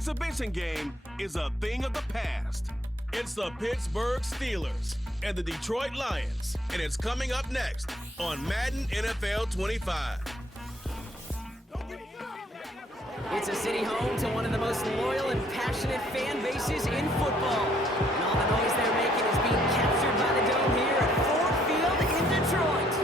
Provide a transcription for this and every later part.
exhibition game is a thing of the past. It's the Pittsburgh Steelers and the Detroit Lions, and it's coming up next on Madden NFL 25. It's a city home to one of the most loyal and passionate fan bases in football. And all the noise they're making is being captured by the dome here at Ford Field in Detroit.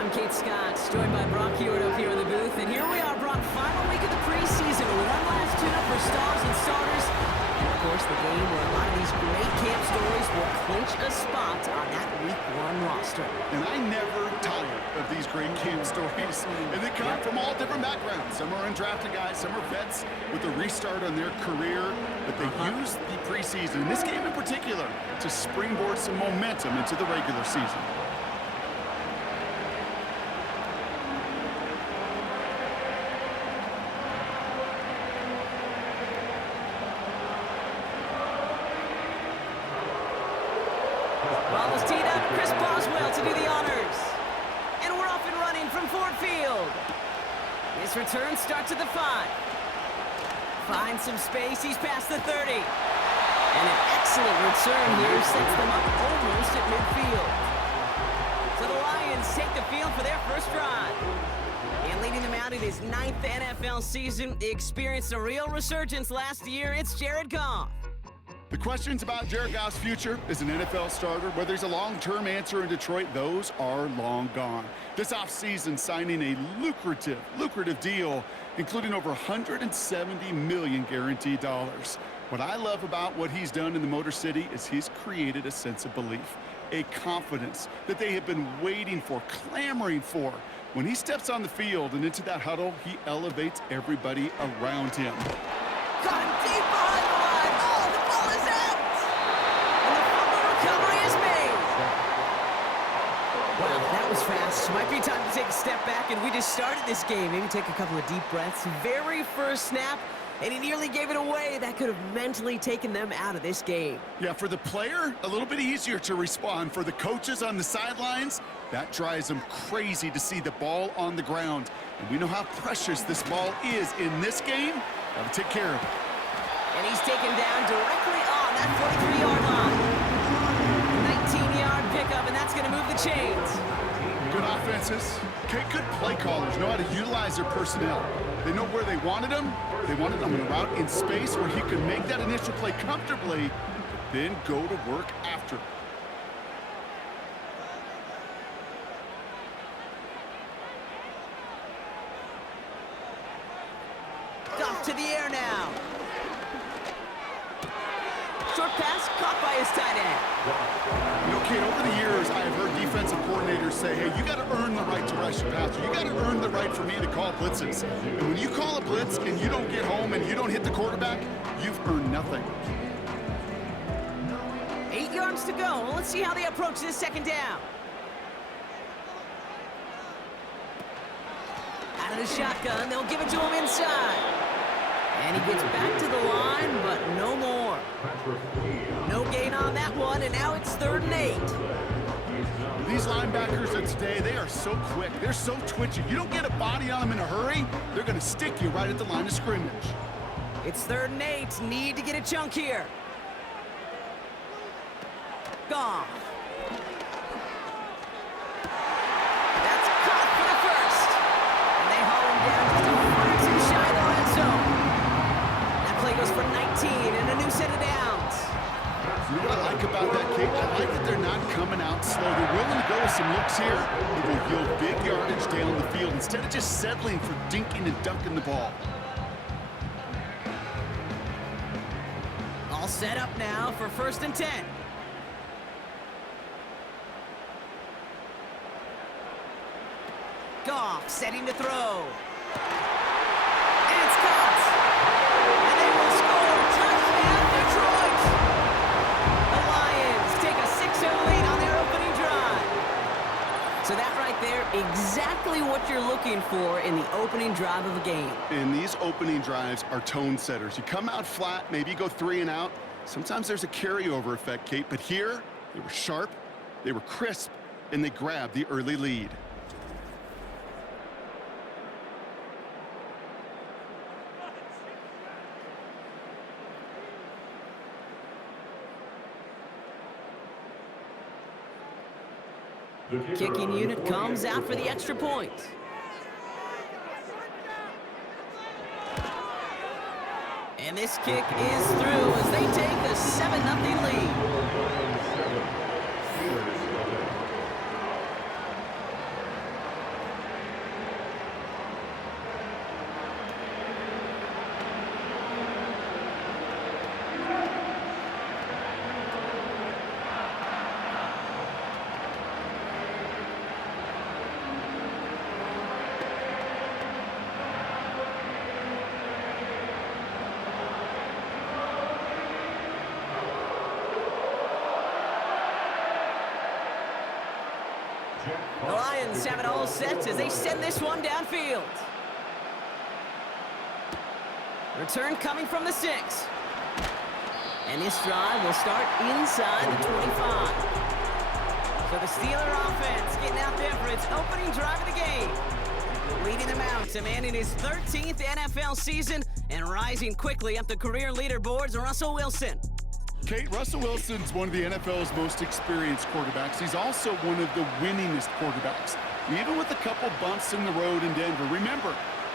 I'm Kate Scott, joined by Brock Hewitt up here in the booth. And here we are, Brock, final week of the preseason with one last tune-up for stars and starters. And, of course, the game where a lot of these great camp stories will clinch a spot on that Week 1 roster. And I never tire of these great camp stories. And they come from all different backgrounds. Some are undrafted guys, some are vets with a restart on their career. But they use the preseason, in this game in particular, to springboard some momentum into the regular season. Ball is teed up. Chris Boswell to do the honors. And we're off and running from Ford Field. His return starts at the 5. Finds some space. He's past the 30. And an excellent return here sets them up almost at midfield. So the Lions take the field for their first drive. And leading them out in his 9th NFL season, he experienced a real resurgence last year. It's Jared Goff. The questions about Jared Goff's future as an NFL starter, whether he's a long-term answer in Detroit, those are long gone. This offseason, signing a lucrative deal, including over $170 million guaranteed dollars. What I love about what he's done in the Motor City is he's created a sense of belief, a confidence that they have been waiting for, clamoring for. When he steps on the field and into that huddle, he elevates everybody around him. Got him deep behind the line. Oh, the ball is out. And the fumble recovery is made. Wow, that was fast. Might be time to take a step back, and we just started this game. Maybe take a couple of deep breaths. Very first snap, and he nearly gave it away. That could have mentally taken them out of this game. Yeah, for the player, a little bit easier to respond. For the coaches on the sidelines, that drives them crazy to see the ball on the ground. And we know how precious this ball is in this game. Got to take care of it. And he's taken down directly on that 43-yard line. 19-yard pickup, and that's going to move the chains. Good offenses. Okay, good play callers know how to utilize their personnel. They know where they wanted them. They wanted them on a route in space where he could make that initial play comfortably, but then go to work after. Off to the air now. Short pass caught by his tight end. You know, Kate, over the years, I have heard defensive coordinators say, hey, you got to earn the right to rush your passer. You got to earn the right for me to call blitzes. And when you call a blitz and you don't get home and you don't hit the quarterback, you've earned nothing. 8 yards to go. Well, let's see how they approach this second down. Out of the shotgun, they'll give it to him inside. And he gets back to the line, but no more. No gain on that one, and now it's 3rd and 8. These linebackers of today, they are so quick. They're so twitchy. You don't get a body on them in a hurry, they're going to stick you right at the line of scrimmage. It's 3rd and 8. Need to get a chunk here. Gone. That's caught for the first. And they haul him down just a foot or two shy of the red zone. That play goes for 19 and a new set of downs. You know what I like about that, Kate? I like that they're not coming out slow. They're willing to go with some looks here. It will yield big yardage down the field instead of just settling for dinking and dunking the ball. All set up now for 1st and 10. Goff setting to throw. And it's caught. And they will score. Touchdown, Detroit. The Lions take a 6-0 lead on their opening drive. So that right there, exactly what you're looking for in the opening drive of a game. And these opening drives are tone setters. You come out flat, maybe you go 3 and out. Sometimes there's a carryover effect, Kate, but here they were sharp, they were crisp, and they grabbed the early lead. Kicking unit comes out for the extra point. And this kick is through as they take a 7-0 lead. The Lions have it all set as they send this one downfield. Return coming from the 6. And this drive will start inside the 25. So the Steeler offense getting out there for its opening drive of the game. Leading them out to man in his 13th NFL season and rising quickly up the career leaderboards, Russell Wilson. Kate, Russell Wilson's one of the NFL's most experienced quarterbacks. He's also one of the winningest quarterbacks, even with a couple bumps in the road in Denver. Remember,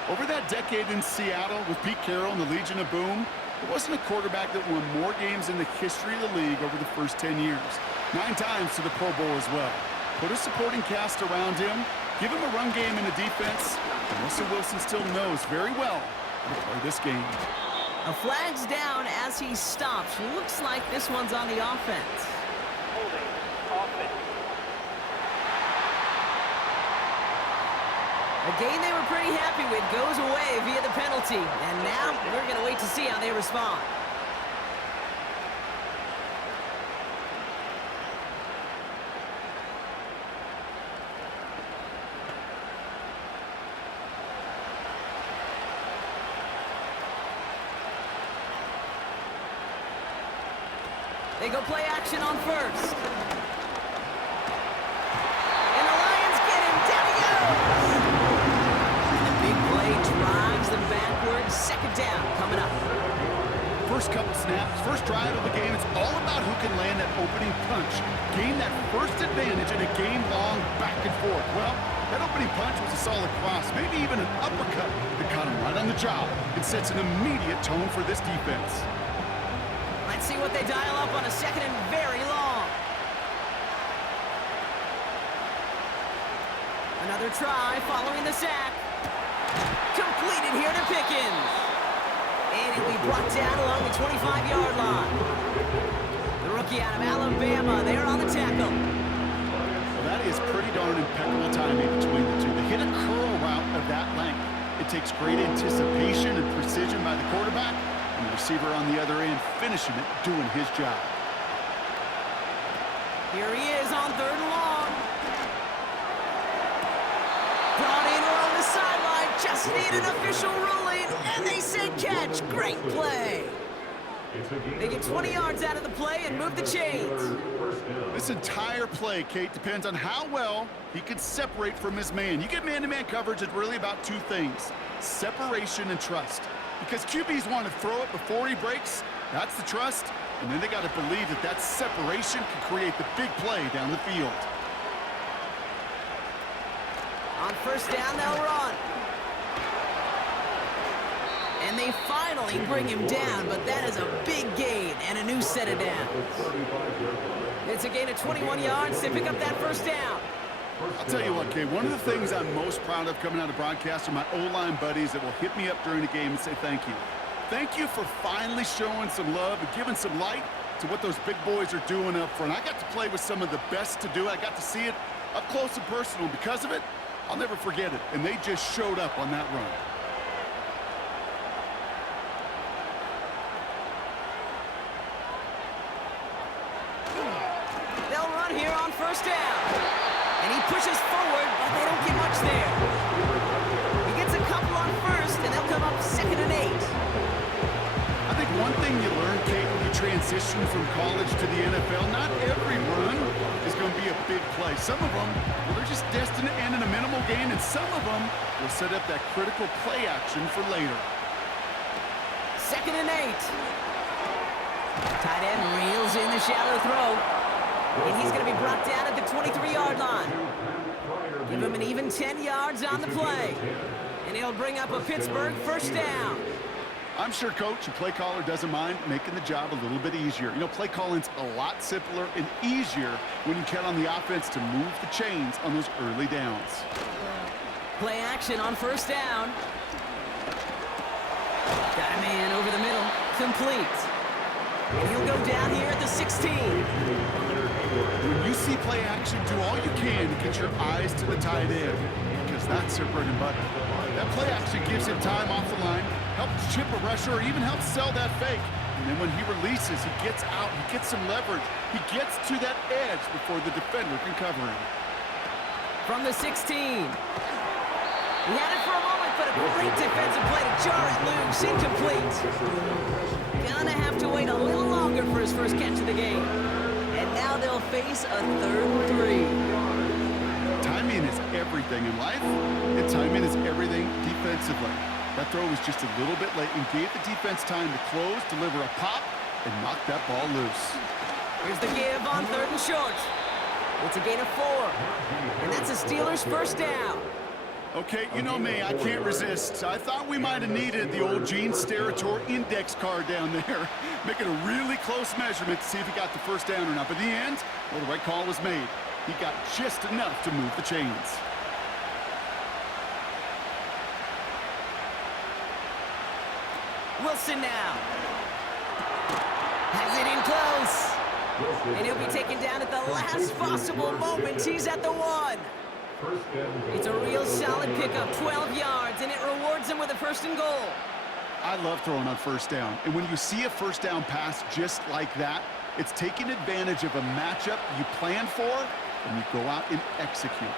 over that decade in Seattle with Pete Carroll and the Legion of Boom, there wasn't a quarterback that won more games in the history of the league over the first 10 years. 9 times to the Pro Bowl as well. Put a supporting cast around him, give him a run game in the defense, and Russell Wilson still knows very well how to play this game. A flag's down as he stops. Looks like this one's on the offense. Holding offense. A game they were pretty happy with goes away via the penalty. And now we're going to wait to see how they respond. They go play action on first. And the Lions get him. Down he goes. And the big play drives them backwards. Second down coming up. First couple snaps, first drive of the game, it's all about who can land that opening punch. Gain that first advantage in a game-long back and forth. Well, that opening punch was a solid cross, maybe even an uppercut that caught him right on the job. It sets an immediate tone for this defense. Let's see what they dial up on a second and very long. Another try following the sack. Completed here to Pickens. And he'll be brought down along the 25-yard line. The rookie out of Alabama there on the tackle. Well, that is pretty darn impeccable timing between the two. They hit a curl route of that length. It takes great anticipation and precision by the quarterback. And the receiver on the other end finishing it, doing his job. Here he is on 3rd and long. Brought in along the sideline. Just need an official ruling. And they say catch. Great play. They get 20 yards out of the play and move the chains. This entire play, Kate, depends on how well he can separate from his man. You get man-to-man coverage, it's really about 2 things. Separation and trust. Because QBs want to throw it before he breaks. That's the trust. And then they got to believe that that separation can create the big play down the field. On first down, they'll run. And they finally bring him down, but that is a big gain and a new set of downs. It's a gain of 21 yards to pick up that first down. I'll tell you what, Kate, one of the things I'm most proud of coming out of broadcast are my O-line buddies that will hit me up during the game and say thank you. Thank you for finally showing some love and giving some light to what those big boys are doing up front. I got to play with some of the best to do it. I got to see it up close and personal. Because of it, I'll never forget it. And they just showed up on that run. They'll run here on first down. And he pushes forward, but they don't get much there. He gets a couple on first, and they'll come up 2nd and 8. I think one thing you learn, Kate, when you transition from college to the NFL, not every run is going to be a big play. Some of them, well, they're just destined to end in a minimal gain, and some of them will set up that critical play action for later. 2nd and 8. Tight end reels in the shallow throw. And he's going to be brought down at the 23-yard line. Give him an even 10 yards on the play. And he'll bring up a Pittsburgh first down. I'm sure coach and play caller doesn't mind making the job a little bit easier. You know, play calling's a lot simpler and easier when you count on the offense to move the chains on those early downs. Play action on first down. Got a man over the middle. Complete. And he'll go down here at the 16. When you see play action, do all you can to get your eyes to the tight end, because that's their bread and butter. That play action gives him time off the line, helps chip a rusher, or even helps sell that fake. And then when he releases, he gets out, he gets some leverage. He gets to that edge before the defender can cover him. From the 16. He had it for a moment, but a great defensive play to jar it loose. Incomplete. Gonna have to wait a little longer for his first catch of the game. And now they'll face a 3rd and 3. Timing is everything in life, and timing is everything defensively. That throw was just a little bit late and gave the defense time to close, deliver a pop, and knock that ball loose. Here's the give on 3rd and short. It's a gain of 4. And that's a Steelers first down. Okay, you know me, I can't resist. I thought we might have needed the old Gene Steratore index card down there, making a really close measurement to see if he got the first down or not. But in the end, well, the right call was made. He got just enough to move the chains. Wilson now. Has it in close. And he'll be taken down at the last possible moment. He's at the 1. It's a real solid pickup, 12 yards, and it rewards him with a 1st and goal. I love throwing on first down. And when you see a first down pass just like that, it's taking advantage of a matchup you plan for, and you go out and execute.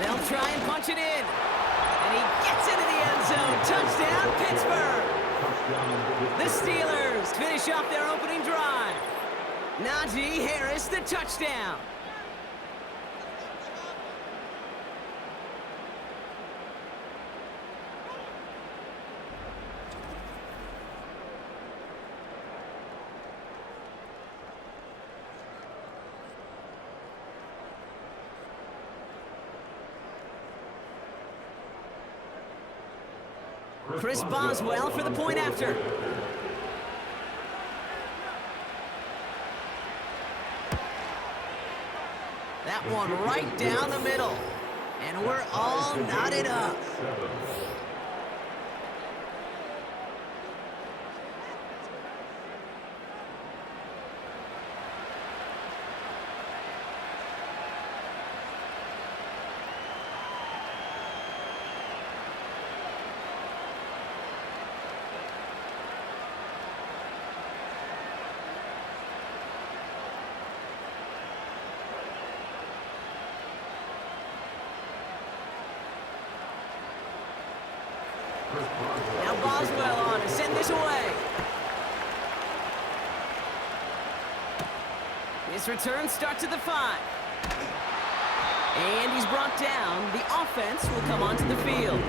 They'll try and punch it in. And he gets into the end zone. Touchdown, Pittsburgh. The Steelers finish off their opening drive. Najee Harris, the touchdown. Chris Boswell for the point after. That one right down the middle. And we're all knotted up. Now Boswell on to send this away. His return starts at the 5. And he's brought down. The offense will come onto the field.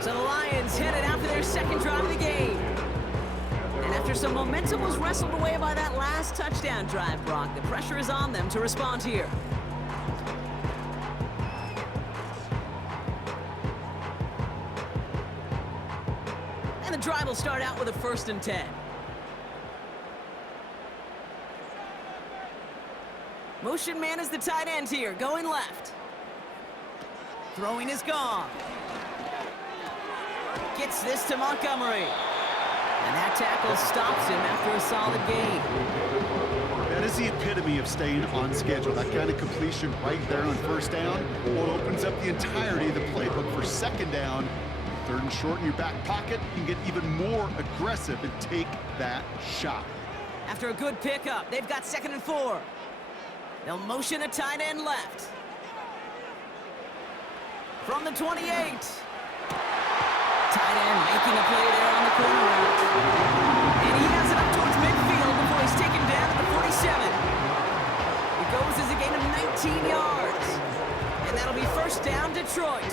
So the Lions headed out for their 2nd drive of the game. And after some momentum was wrestled away by that last touchdown drive, Brock, the pressure is on them to respond here. And the drive will start out with a 1st and 10. Motion man is the tight end here, going left. Throwing is gone. Gets this to Montgomery. And that tackle stops him after a solid gain. That is the epitome of staying on schedule. That kind of completion right there on first down, well, opens up the entirety of the playbook for 2nd down. 3rd and short in your back pocket, you can get even more aggressive and take that shot. After a good pickup, they've got 2nd and 4. They'll motion a tight end left. From the 28. Tight end making a play there on the corner route. And he has it up towards midfield before he's taken down at the 47. It goes as a gain of 19 yards. And that'll be 1st down, Detroit.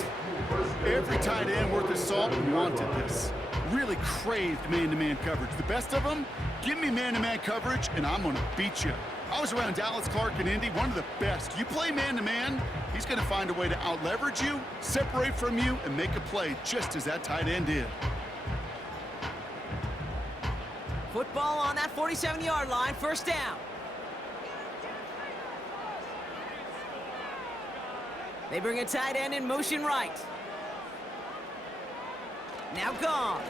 Every tight end worth his salt wanted this. Really craved man-to-man coverage. The best of them, give me man-to-man coverage, and I'm going to beat you. I was around Dallas Clark and Indy, one of the best. You play man-to-man, he's going to find a way to out-leverage you, separate from you, and make a play just as that tight end did. Football on that 47-yard line, first down. They bring a tight end in motion right. Now gone.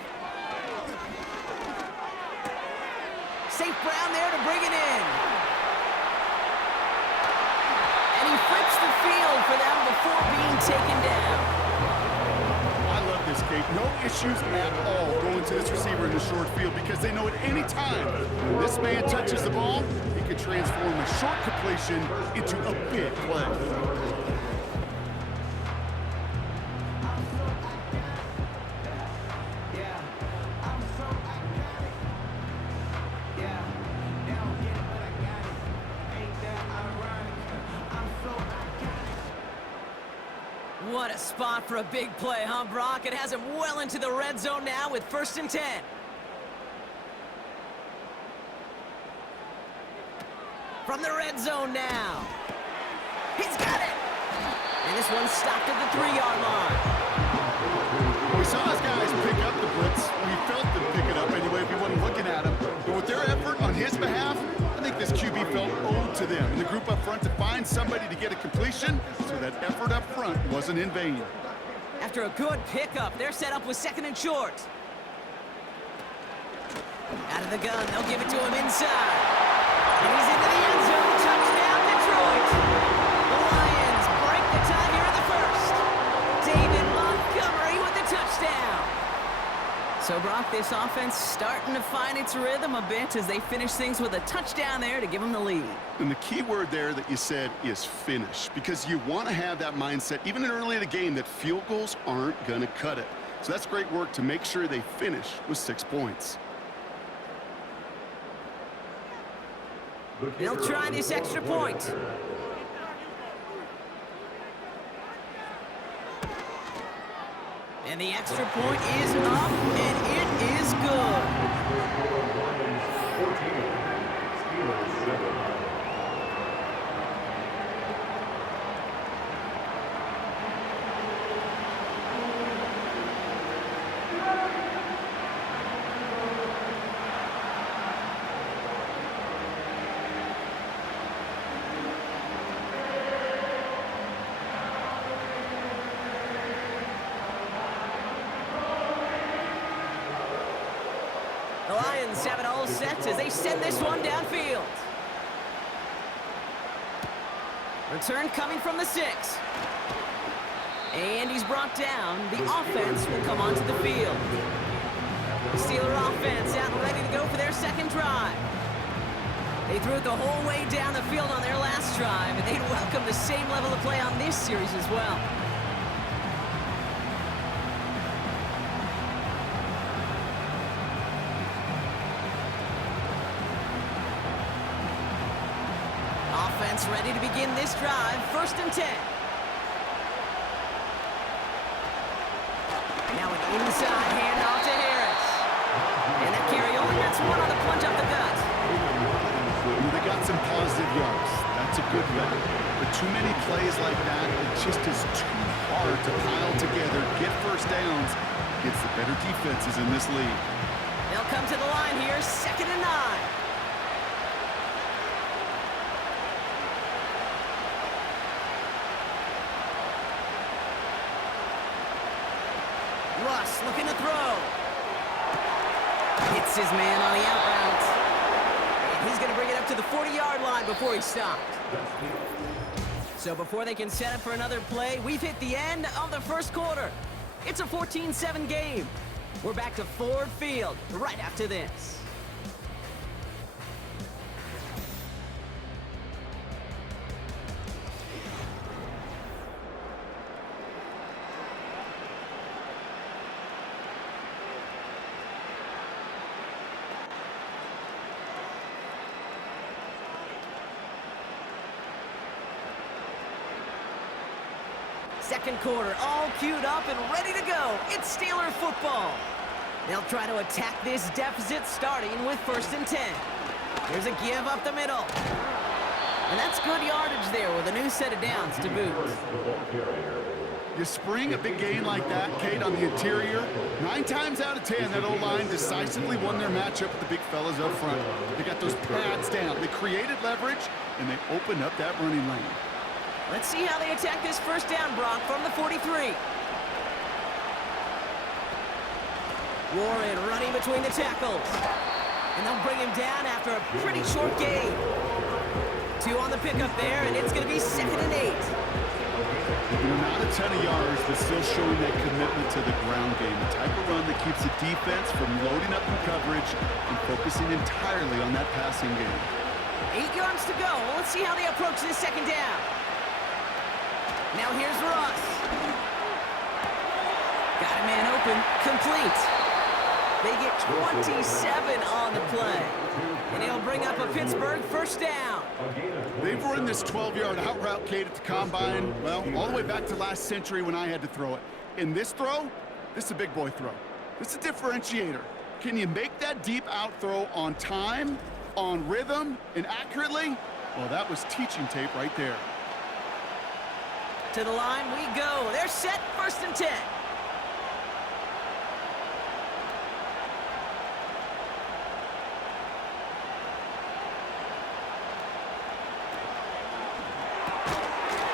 St. Brown there to bring it in. And he flips the field for them before being taken down. I love this, Kate. No issues at all going to this receiver in the short field because they know at any time when this man touches the ball, he can transform a short completion into a big play. What a spot for a big play, huh, Brock? It has him well into the red zone now with 1st and 10. From the red zone now. He's got it! And this one stopped at the 3-yard line. We saw his guys pick up the blitz. We felt them pick it up anyway if we wasn't looking at him. But with their effort on his behalf, I think this QB felt owed to them. And the group up front to find somebody to get a completion, so that effort up front wasn't in vain. After a good pickup, they're set up with 2nd and short. Out of the gun, they'll give it to him inside. And he's into the end zone. Touchdown, Detroit. The Lions break the tie here in the first. David Montgomery with the touchdown. So, Brock, this offense starting to find its rhythm a bit as they finish things with a touchdown there to give them the lead. And the key word there that you said is finish, because you want to have that mindset, even in early in the game, that field goals aren't going to cut it. So that's great work to make sure they finish with 6 points. They'll try this extra point. And the extra point is up, and it is good. The Lions have it all set as they send this one downfield. Return coming from the 6. And he's brought down. The offense will come onto the field. The Steeler offense out and ready to go for their 2nd drive. They threw it the whole way down the field on their last drive, and they'd welcome the same level of play on this series as well. Offense ready to begin this drive. 1st and 10. Now an inside handoff to Harris. And that carry only gets one on the plunge up the gut. They got some positive yards. That's a good bet. But too many plays like that, it just is too hard to pile together, get first downs against the better defenses in this league. They'll come to the line here. 2nd and 9. Russ looking to throw. Hits his man on the out route. And he's going to bring it up to the 40-yard line before he stopped. So before they can set up for another play, we've hit the end of the first quarter. It's a 14-7 game. We're back to Ford Field right after this. Second quarter, all queued up and ready to go. It's Steeler football. They'll try to attack this deficit starting with 1st and 10. Here's a give up the middle. And that's good yardage there with a new set of downs to boot. You spring a big gain like that, Kate, on the interior. 9 times out of 10, that O-line decisively won their matchup with the big fellas up front. They got those pads down. They created leverage, and they opened up that running lane. Let's see how they attack this 1st down, Brock, from the 43. Warren running between the tackles. And they'll bring him down after a pretty short gain. 2 on the pickup there, and it's going to be 2nd and 8. Not a ton of yards, but still showing that commitment to the ground game. The type of run that keeps the defense from loading up in coverage and focusing entirely on that passing game. 8 yards to go. Let's see how they approach this 2nd down. Now here's Russ. Got a man open. Complete. They get 27 on the play. And he'll bring up a Pittsburgh 1st down. They've run this 12-yard out route, Kate, at the combine, well, all the way back to last century when I had to throw it. In this throw, this is a big boy throw. This is a differentiator. Can you make that deep out throw on time, on rhythm, and accurately? Well, that was teaching tape right there. To the line we go. They're set, 1st and 10.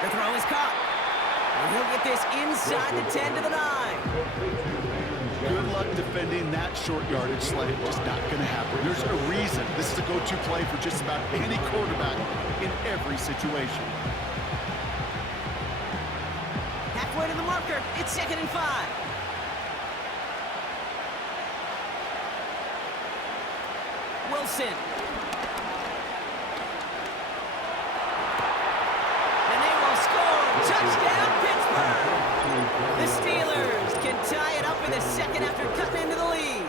The throw is caught. And he'll get this inside the 10 to the 9. Good luck defending that short yardage slant. Just not going to happen. There's a reason this is a go-to play for just about any quarterback in every situation. Halfway to the marker. It's 2nd and 5. Wilson. And they will score. Touchdown, Pittsburgh. The Steelers can tie it up in the 2nd after cutting into the lead.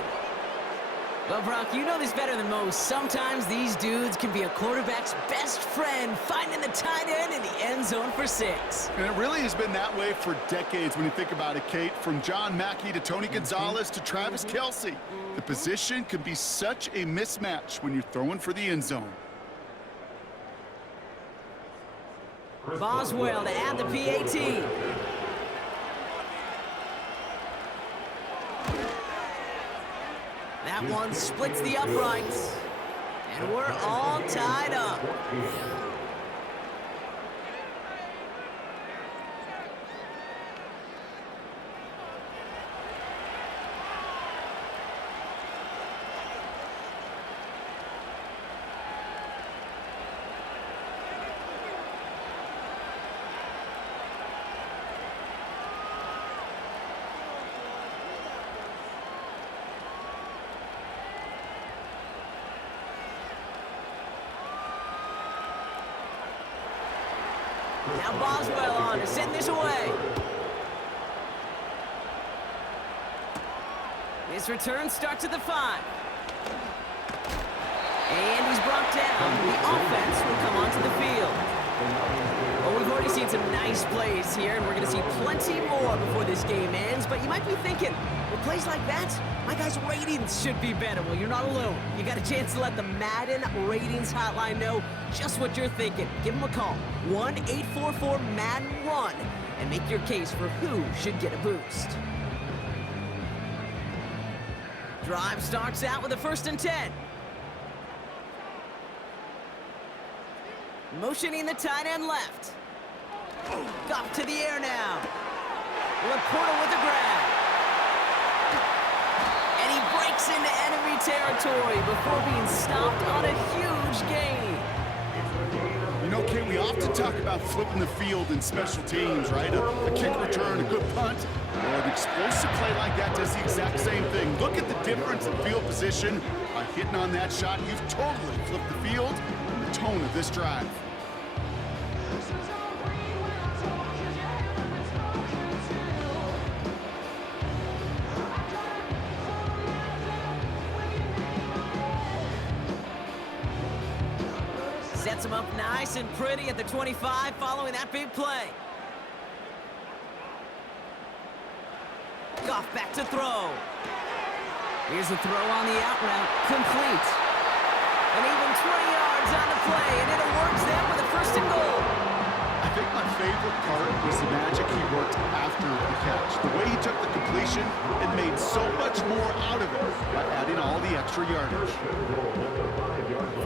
Well, Brock, you know this better than most. Sometimes these dudes can be a quarterback's best friend, finding the tight end in the end zone for 6. And it really has been that way for decades when you think about it, Kate. From John Mackey to Tony Gonzalez to Travis Kelce. The position can be such a mismatch when you're throwing for the end zone. Boswell to add the PAT. That one splits the uprights. And we're all tied up. Now Boswell on to send this away. His return starts at the 5. And he's brought down. The offense will come onto the field. Well, we've already seen some nice plays here, and we're going to see plenty more before this game ends. But you might be thinking, with plays like that, my guys' ratings should be better. Well, you're not alone. You got a chance to let the Madden ratings hotline know just what you're thinking. Give them a call, 1-844-MADDEN-1, and make your case for who should get a boost. Drive starts out with a 1st and 10. Motioning the tight end left. Goff to the air now. Laporta with a grab. And he breaks into enemy territory before being stopped on a huge gain. You know, Kate, we often talk about flipping the field in special teams, right? A kick return, a good punt, or an explosive play like that does the exact same thing. Look at the difference in field position. By hitting on that shot, you've totally flipped the field and the tone of this drive. Sets him up nice and pretty at the 25 following that big play. Goff back to throw. Here's a throw on the out route. Complete. And even 20 yards on the play, and it awards them with a first and goal. I think my favorite part was the magic he worked after the catch. The way he took the completion and made so much more out of it by adding all the extra yardage.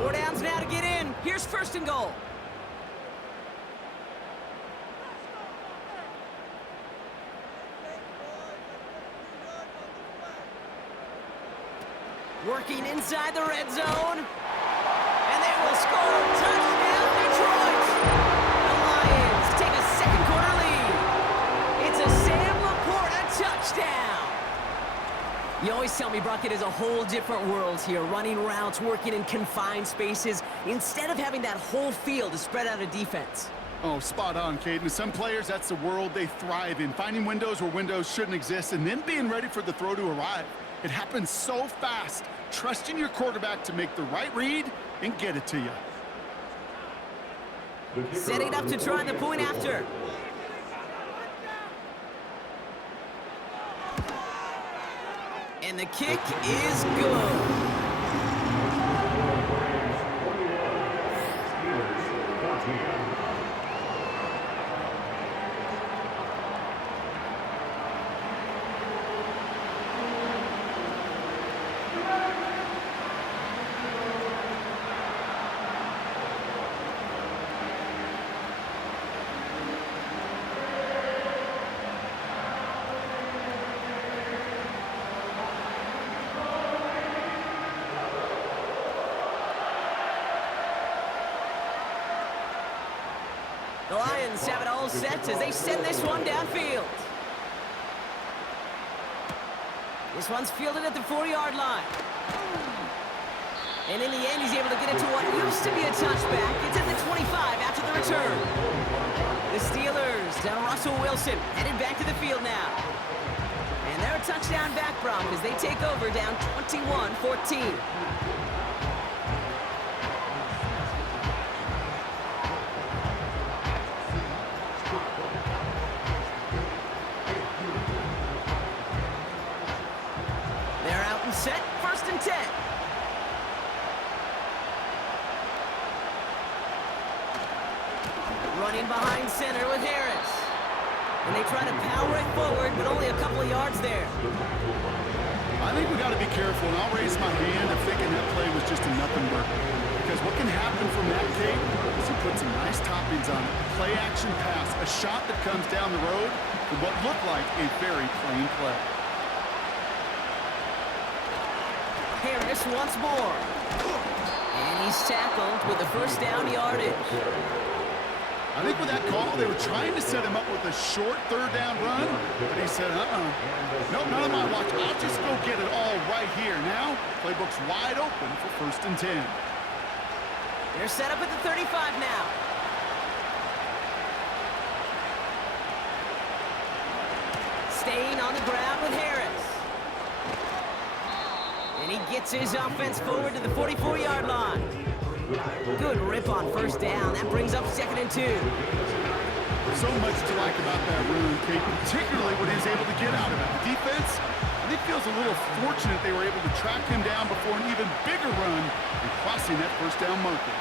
4 downs now to get in. Here's first and goal. Working inside the red zone. And they will score. Touchdown, Detroit! The Lions take a second-quarter lead. It's a Sam Laporta touchdown. You always tell me, Brock, it is a whole different world here. Running routes, working in confined spaces, instead of having that whole field to spread out a defense. Oh, spot on, Caden. Some players, that's the world they thrive in. Finding windows where windows shouldn't exist and then being ready for the throw to arrive. It happens so fast. Trusting your quarterback to make the right read and get it to you. Setting up to try the point after. And the kick is good. The Lions have it all set as they send this one downfield. This one's fielded at the 4-yard line. And in the end, he's able to get it to what used to be a touchback. It's at the 25 after the return. The Steelers down Russell Wilson, headed back to the field now. And they're a touchdown back, Brock, as they take over down 21-14. Set, first and 10. Running behind center with Harris. And they try to power it forward, but only a couple of yards there. I think we got to be careful, and I'll raise my hand if thinking that play was just a nothing burger. Because what can happen from that, Kate, is he put some nice toppings on it. A play-action pass, a shot that comes down the road for what looked like a very plain play. Harris once more. And he's tackled with the first down yardage. I think with that call, they were trying to set him up with a short third down run, but he said, nope, none of my watch. I'll just go get it all right here. Now, playbook's wide open for first and 10. They're set up at the 35 now. Staying on the ground with Harris. And he gets his offense forward to the 44-yard line. Good rip on first down. That brings up second and 2. So much to like about that run, Kate, particularly when he's able to get out of it. The defense, I think, feels a little fortunate they were able to track him down before an even bigger run and crossing that first down marker.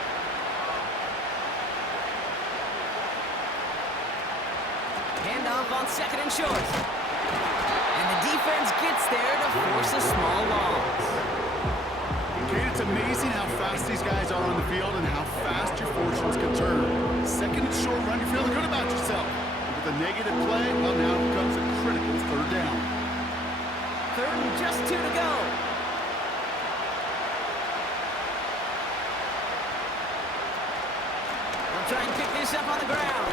Handoff on second and short. And the defense gets there to force a small loss. Kate, it's amazing how fast these guys are on the field and how fast your fortunes can turn. Second and short run, you're feeling good about yourself. But with a negative play, well, now it becomes a critical third down. Third and just 2 to go. They'll try and pick this up on the ground.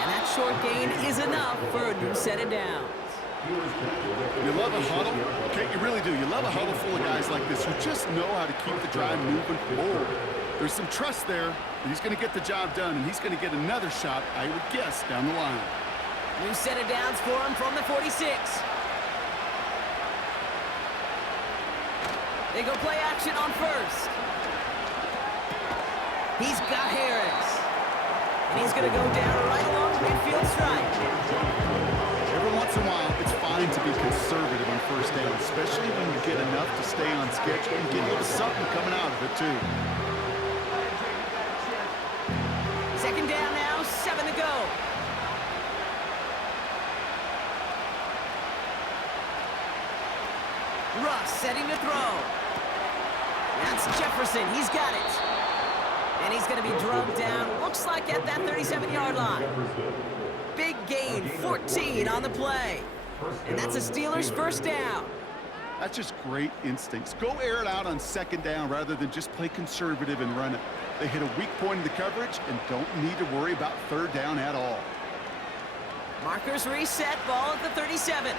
And that short gain is enough for a new set of downs. You love a huddle. Okay, you really do. You love a huddle full of guys like this who just know how to keep the drive moving forward. There's some trust there that he's going to get the job done, and he's going to get another shot, I would guess, down the line. New set of downs for him from the 46. They go play action on first. He's got Harris. And he's going to go down right along the midfield stripe. Every once once in a while, it's fine to be conservative on first down, especially when you get enough to stay on schedule and get a little something coming out of it, too. Second down now, 7 to go. Russ setting to throw. That's Jefferson. He's got it. And he's going to be drugged down, looks like at that 37-yard line. Big gain, 14 on the play. And that's a Steelers first down. That's just great instincts. Go air it out on second down rather than just play conservative and run it. They hit a weak point in the coverage and don't need to worry about third down at all. Markers reset, ball at the 37.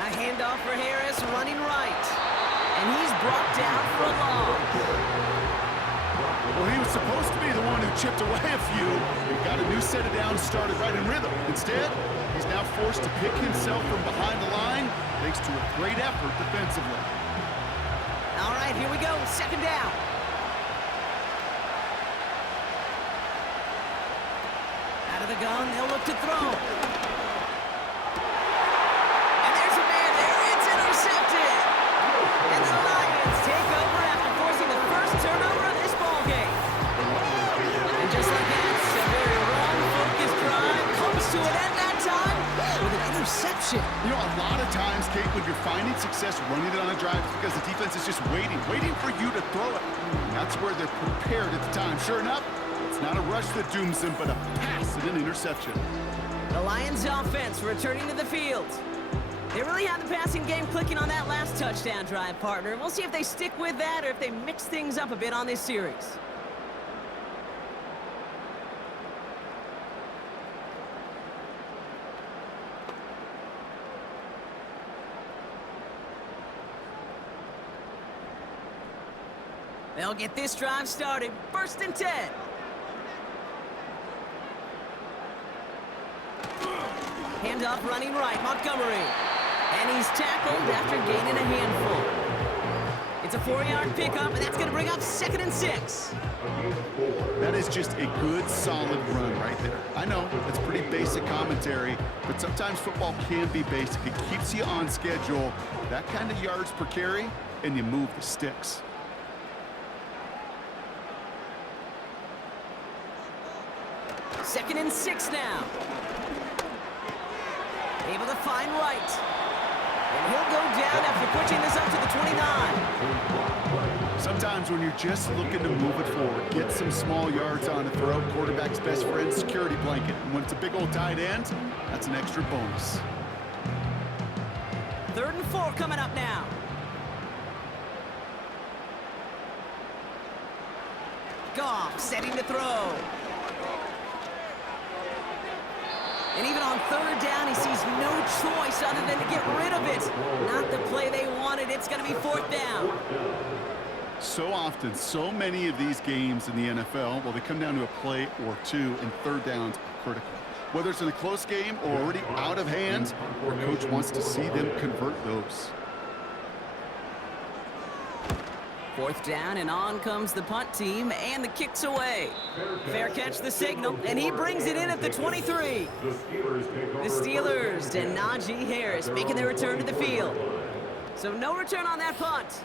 A handoff for Harris, running right. And he's brought down for a loss. Well, he was supposed to be the one who chipped away a few. He got a new set of downs started right in rhythm. Instead, he's now forced to pick himself from behind the line thanks to a great effort defensively. All right, here we go, second down. Out of the gun, they'll look to throw. And there's a man there, it's intercepted. And the Lions take over after forcing the first turnover of this ballgame. And just like that, a very run-focused drive comes to an end that time with an interception. You know, a lot of times, Kate, when you're finding success running it on a drive, it's because the defense is just waiting for you to throw it. And that's where they're prepared at the time. Sure enough, it's not a rush that dooms them, but a pass and an interception. The Lions offense returning to the field. They really had the passing game clicking on that last touchdown drive, partner. We'll see if they stick with that or if they mix things up a bit on this series. They'll get this drive started. First and 10. Handoff running right, Montgomery. And he's tackled after gaining a handful. It's a 4-yard pickup, and that's going to bring up 2nd and 6. That is just a good, solid run right there. I know, it's pretty basic commentary, but sometimes football can be basic. It keeps you on schedule, that kind of yards per carry, and you move the sticks. Second and 6 now. Able to find Wright. And he'll go down after pushing this up to the 29. Sometimes when you're just looking to move it forward, get some small yards on a throw, quarterback's best friend, security blanket. And when it's a big old tight end, that's an extra bonus. 3rd and 4 coming up now. Goff setting to throw. And even on 3rd down, he sees no choice other than to get rid of it. Not the play they wanted. It's going to be 4th down. So often, so many of these games in the NFL, well, they come down to a play or two, and 3rd downs are critical. Whether it's in a close game or already out of hand, our coach wants to see them convert those. 4th down, and on comes the punt team, and the kick's away. Fair catch the signal, and he brings it in at the 23. The Steelers and Najee Harris making their return to the field. So no return on that punt.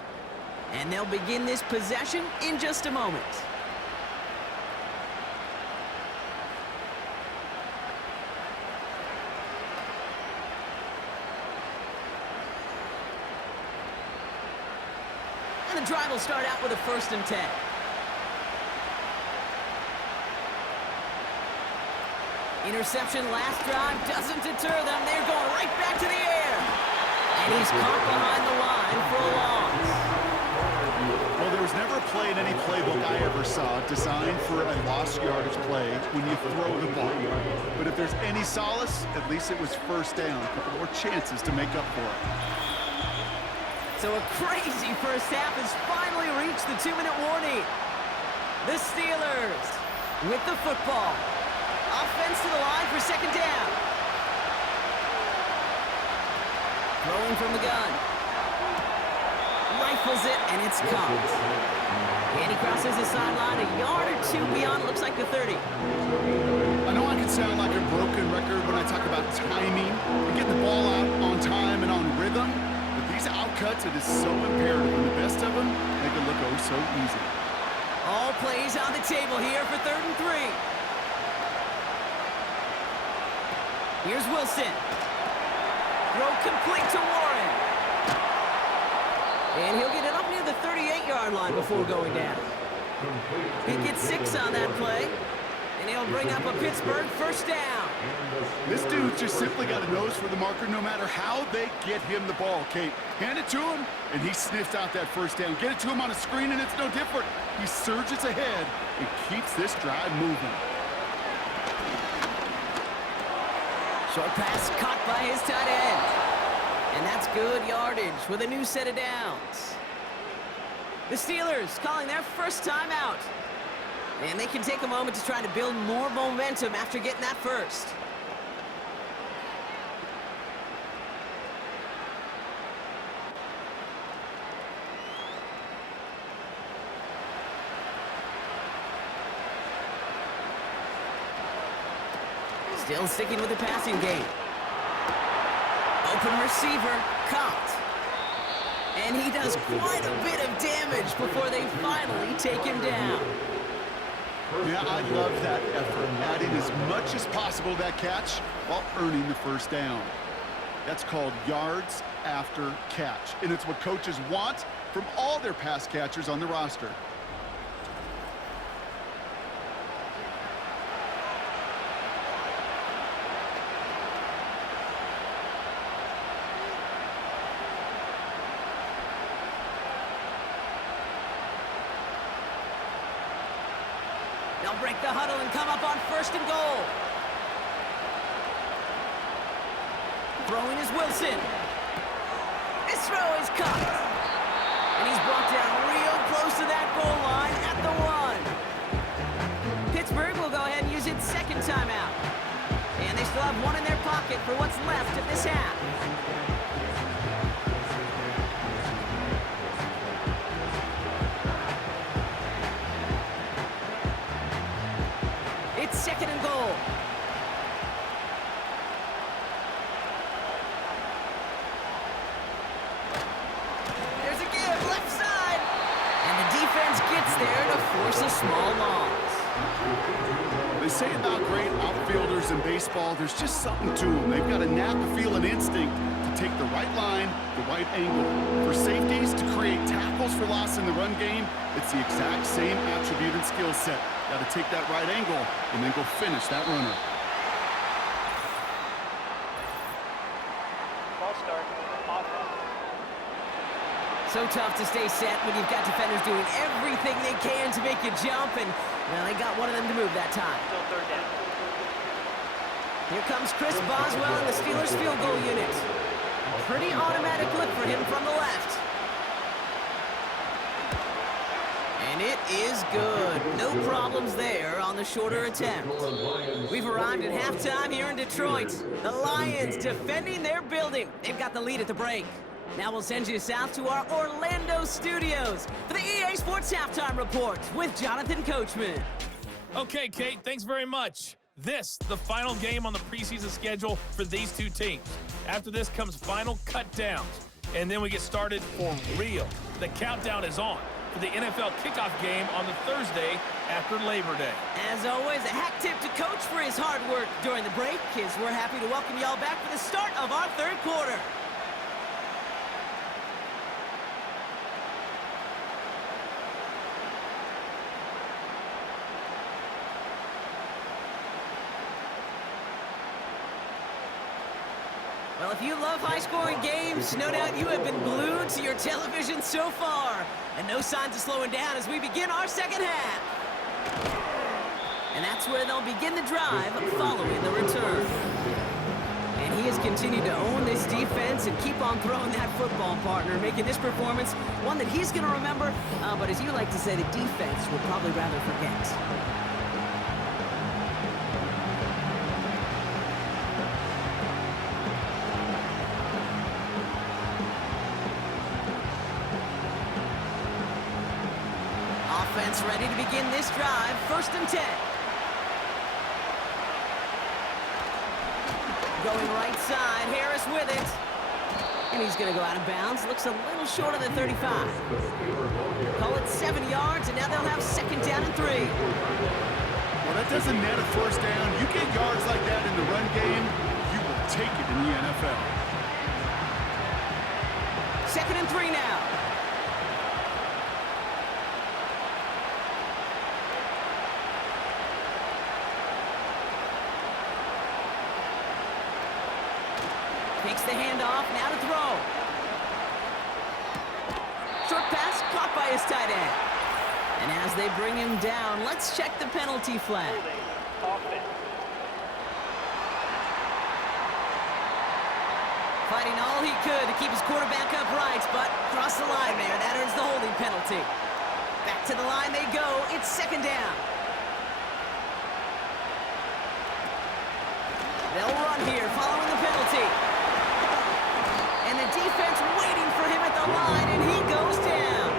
And they'll begin this possession in just a moment. And the drive will start out with a 1st and 10. Interception last drive doesn't deter them. They're going right back to the air. And he's caught behind the line for a loss. Well, there was never a play in any playbook I ever saw designed for a lost yardage play when you throw the ball. But if there's any solace, at least it was 1st down. A couple more chances to make up for it. So a crazy first half has finally reached the 2-minute warning. The Steelers with the football. Offense to the line for 2nd down. Throwing from the gun. Rifles it, and it's caught. And he crosses the sideline a yard or two beyond, looks like the 30. I know I can sound like a broken record when I talk about timing and getting the ball out on time and on rhythm, but these outcuts, it is so imperative, and the best of them make it look oh so easy. All plays on the table here for 3rd and 3. Here's Wilson. Throw complete to Warren. And he'll get it up near the 38-yard line before going down. He gets 6 on that play. And he'll bring up a Pittsburgh first down. This dude's just simply got a nose for the marker no matter how they get him the ball, Kate. Hand it to him, and he sniffs out that first down. Get it to him on a screen, and it's no different. He surges ahead and keeps this drive moving. Short pass caught by his tight end. And that's good yardage with a new set of downs. The Steelers calling their first timeout. And they can take a moment to try to build more momentum after getting that first. Still sticking with the passing game. Open receiver, caught. And he does quite a bit of damage before they finally take him down. Yeah, I love that effort, adding as much as possible that catch while earning the first down. That's called yards after catch, and it's what coaches want from all their pass catchers on the roster. They'll break the huddle and come up on 1st and goal. Throwing is Wilson. This throw is caught. And he's brought down real close to that goal line at the 1. Pittsburgh will go ahead and use its 2nd timeout. And they still have 1 in their pocket for what's left of this half. It's 2nd and goal. There's a give, left side. And the defense gets there to force a small loss. They say about great outfielders in baseball, there's just something to them. They've got a knack, a feel, an instinct to take the right line, the right angle. For safeties, to create tackles for loss in the run game, it's the exact same attribute and skill set. Got to take that right angle and then go finish that runner. Ball start. Offense. So tough to stay set when you've got defenders doing everything they can to make you jump, and well, they got one of them to move that time. Still 3rd down. Here comes Chris Boswell in the Steelers field goal unit. A pretty automatic look for him from the left. And it is good. No problems there on the shorter attempt. We've arrived at halftime here in Detroit. The Lions defending their building. They've got the lead at the break. Now we'll send you south to our Orlando studios for the EA Sports Halftime Report with Jonathan Coachman. Okay, Kate, thanks very much. This, the final game on the preseason schedule for these two teams. After this comes final cut downs, and then we get started for real. The countdown is on for the NFL kickoff game on the Thursday after Labor Day. As always, a hat tip to Coach for his hard work during the break, as we're happy to welcome y'all back for the start of our 3rd quarter. Well, if you love high-scoring games, no doubt you have been glued to your television so far. And no signs of slowing down as we begin our 2nd half. And that's where they'll begin the drive following the return. And he has continued to own this defense and keep on throwing that football, partner, making this performance one that he's going to remember, but as you like to say, the defense will probably rather forget. Offense ready to begin this drive. 1st and 10. Going right side. Harris with it. And he's going to go out of bounds. Looks a little short of the 35. Call it 7 yards, and now they'll have 2nd down and 3. Well, that doesn't net a 1st down. You get yards like that in the run game, you will take it in the NFL. 2nd and 3 now. Takes the handoff, now to throw. Short pass caught by his tight end. And as they bring him down, let's check the penalty flag. Offense. Fighting all he could to keep his quarterback upright, but crossed the line there. That earns the holding penalty. Back to the line they go. It's 2nd down. They'll run here following the penalty. And the defense waiting for him at the line, and he goes down.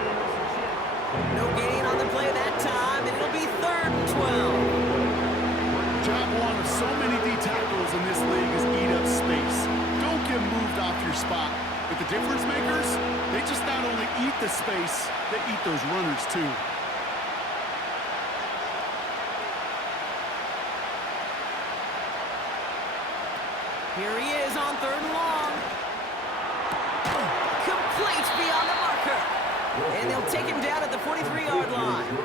No gain on the play that time, and it'll be 3rd and 12. Job one of so many D tackles in this league is eat up space. Don't get moved off your spot. But the difference makers, they just not only eat the space, they eat those runners too. Here he is on 3rd and long. Complete beyond the marker. And they'll take him down at the 43-yard line.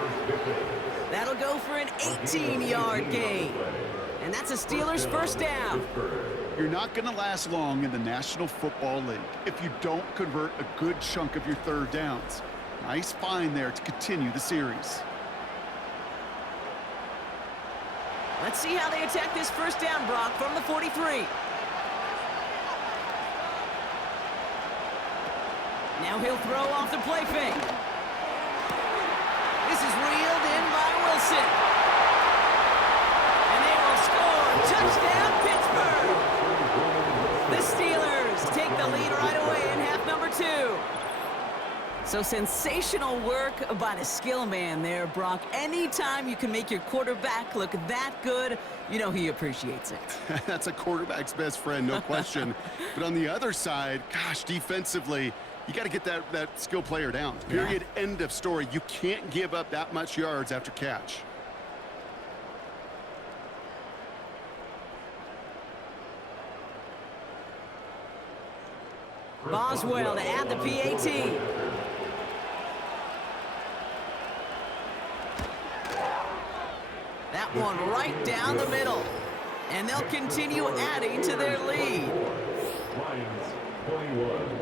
That'll go for an 18-yard gain. And that's a Steelers 1st down. You're not going to last long in the National Football League if you don't convert a good chunk of your 3rd downs. Nice find there to continue the series. Let's see how they attack this 1st down, Brock, from the 43. Now he'll throw off the play fake. This is reeled in by Wilson. And they will score. Touchdown, Pittsburgh. The Steelers take the lead right away in half number 2. So sensational work by the skill man there, Brock. Anytime you can make your quarterback look that good, you know he appreciates it. That's a quarterback's best friend, no question. But on the other side, gosh, defensively, you got to get that skill player down. Period. Yeah. End of story. You can't give up that much yards after catch. Boswell to add the PAT. That one right down the middle. And they'll continue adding to their lead. Lions 21.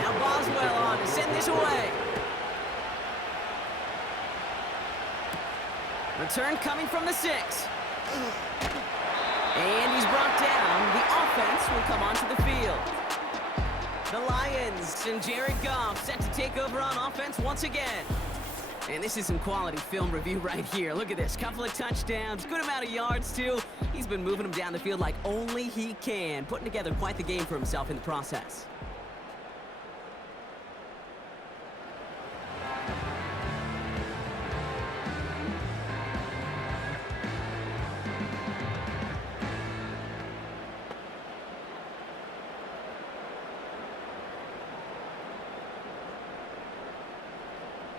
Now Boswell on to send this away. Return coming from the 6. And he's brought down. The offense will come onto the field. The Lions and Jared Goff set to take over on offense once again. And this is some quality film review right here. Look at this. Couple of touchdowns. Good amount of yards, too. He's been moving them down the field like only he can. Putting together quite the game for himself in the process.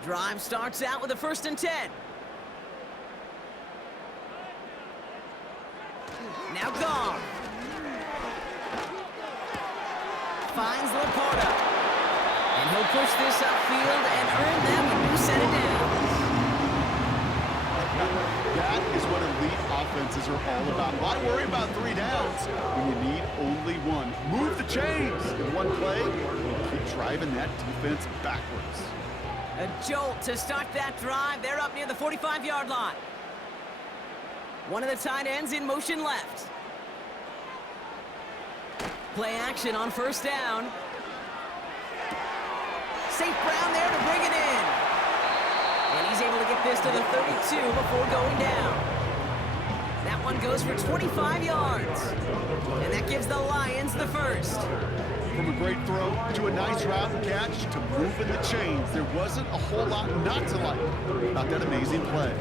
Drive starts out with a 1st and 10. Now Goff. Finds Laporta. And he'll push this upfield and earn them a new set of downs. That is what elite offenses are all about. Why worry about 3 downs when you need only 1? Move the chains in one play and keep driving that defense backwards. A jolt to start that drive. They're up near the 45-yard line. One of the tight ends in motion left. Play action on first down. St. Brown there to bring it in. And he's able to get this to the 32 before going down. That one goes for 25 yards. And that gives the Lions the first. From a great throw to a nice route and catch to moving the chains, there wasn't a whole lot not to like about that amazing play.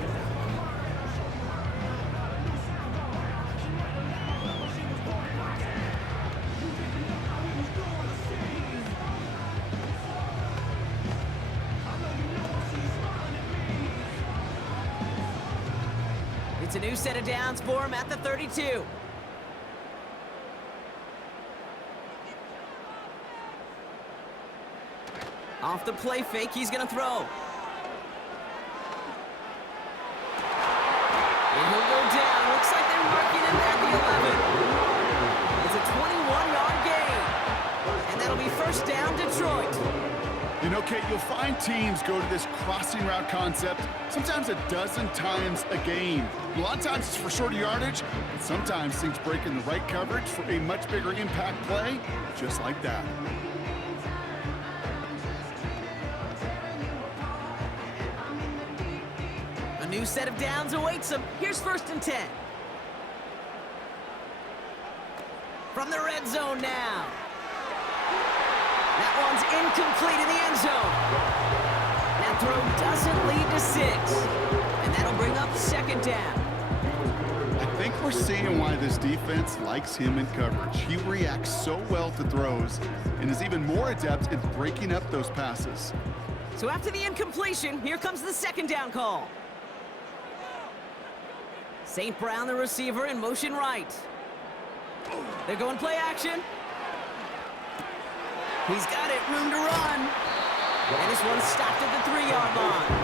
It's a new set of downs for him at the 32. Off the play fake, he's going to throw. And he'll go down. Looks like they're marking him at the 11. It's a 21-yard gain. And that'll be first down, Detroit. You know, Kate, you'll find teams go to this crossing route concept sometimes a dozen times a game. A lot of times it's for shorter yardage, but sometimes things break in the right coverage for a much bigger impact play, just like that. A new set of downs awaits him. Here's first and 10. From the red zone now. That one's incomplete in the end zone. That throw doesn't lead to 6. And that'll bring up second down. I think we're seeing why this defense likes him in coverage. He reacts so well to throws and is even more adept at breaking up those passes. So after the incompletion, here comes the second down call. St. Brown, the receiver, in motion right. They're going play action. He's got it, room to run. And this one's stopped at the 3-yard line.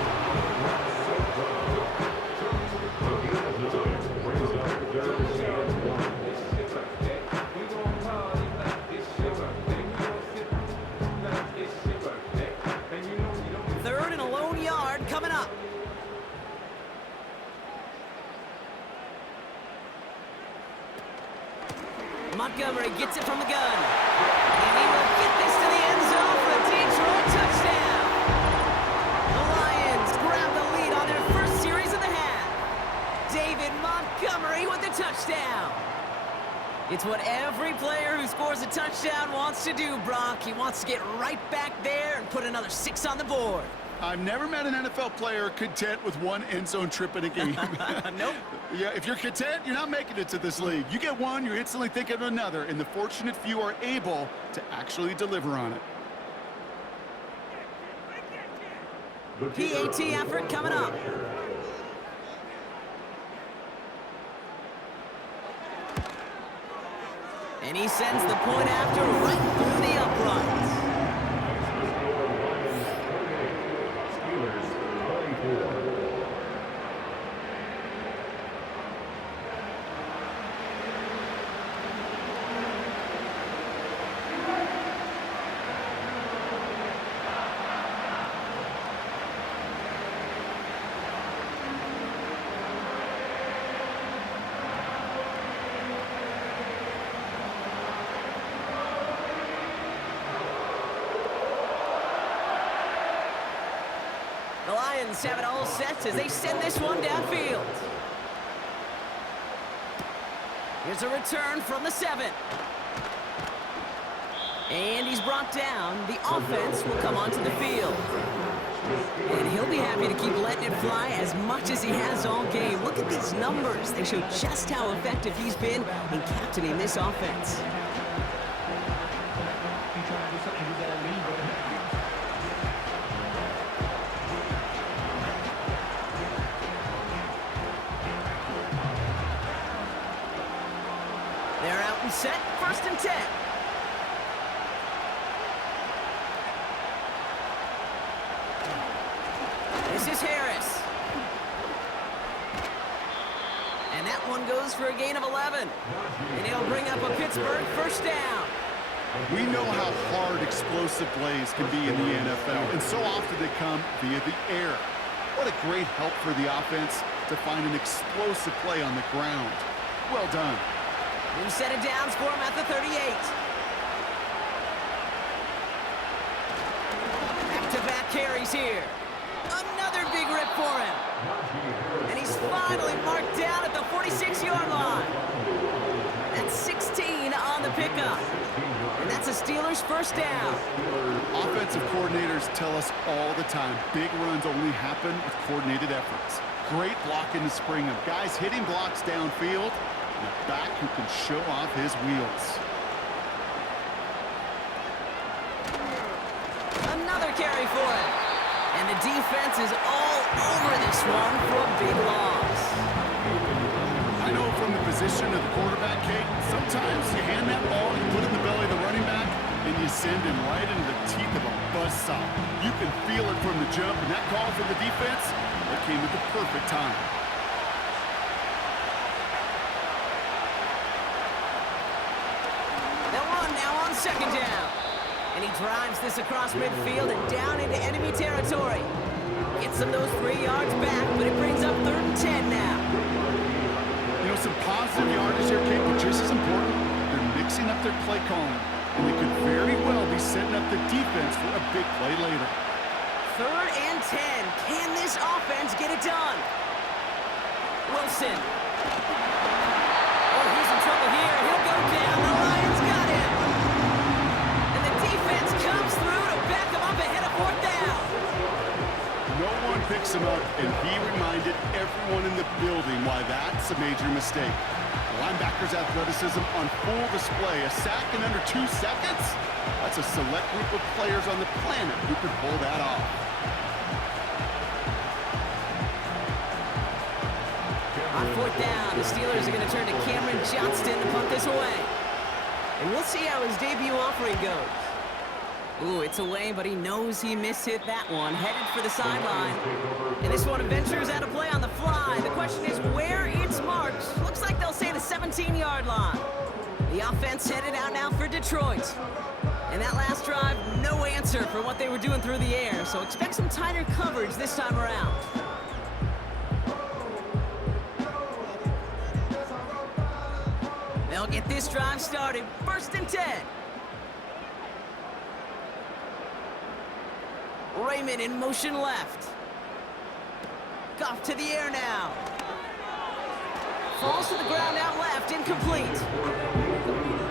Third and a lone yard coming up. Montgomery gets it from the gun. And he will get this to the end zone for a Detroit touchdown. The Lions grab the lead on their first series of the half. David Montgomery with the touchdown. It's what every player who scores a touchdown wants to do, Brock. He wants to get right back there and put another 6 on the board. I've never met an NFL player content with one end zone trip in a game. Nope. Yeah, if you're content, you're not making it to this league. You get one, you're instantly thinking of another, and the fortunate few are able to actually deliver on it. PAT effort coming up. And he sends the point after right through the uprights. The Lions have it all set as they send this one downfield. Here's a return from the 7. And he's brought down. The offense will come onto the field. And he'll be happy to keep letting it fly as much as he has all game. Look at these numbers. They show just how effective he's been in captaining this offense. They're out and set, first and 10. This is Harris. And that one goes for a gain of 11. And it'll bring up a Pittsburgh first down. We know how hard explosive plays can be in the NFL, and so often they come via the air. What a great help for the offense. to find an explosive play on the ground. Well done. New set of downs for him at the 38. Back-to-back carries here. Another big rip for him. And he's finally marked down at the 46-yard line. That's 16 on the pickup. And that's a Steelers first down. Offensive coordinators tell us all the time, big runs only happen with coordinated efforts. Great blocking to spring them. Guys hitting blocks downfield, and a back who can show off his wheels. Another carry for him. And the defense is all over this one for a big loss. I know from the position of the quarterback, Kate, sometimes you hand that ball, you put it in the belly of the running back, and you send him right into the teeth of a buzzsaw. You can feel it from the jump, and that call from the defense, that came at the perfect time. They'll run now on second down. And he drives this across midfield and down into enemy territory. Gets them those 3 yards back, but it brings up 3rd and 10 now. You know, some positive yardage there, Kate, but just as important, they're mixing up their play calling. And they could very well be setting up the defense for a big play later. 3rd and 10. Can this offense get it done? Wilson. Oh, he's in trouble here. He'll go down. The Lions got him. And the defense comes through to back him up ahead of 4th down. No one picks him up, and he reminded everyone in the building why that's a major mistake. The linebacker's athleticism on full display. A sack in under 2 seconds? That's a select group of players on the planet who could pull that off. On 4th down, the Steelers are going to turn to Cameron Johnston to punt this away. And we'll see how his debut offering goes. Ooh, it's away, but he knows he mishit that one. Headed for the sideline. And this one ventures out of play on the fly. The question is where it's marked. Looks like they'll say the 17-yard line. The offense headed out now for Detroit. And that last drive, no answer for what they were doing through the air. So expect some tighter coverage this time around. They'll get this drive started. 1st and 10. Raymond in motion left. Goff to the air now. Falls to the ground out left, incomplete.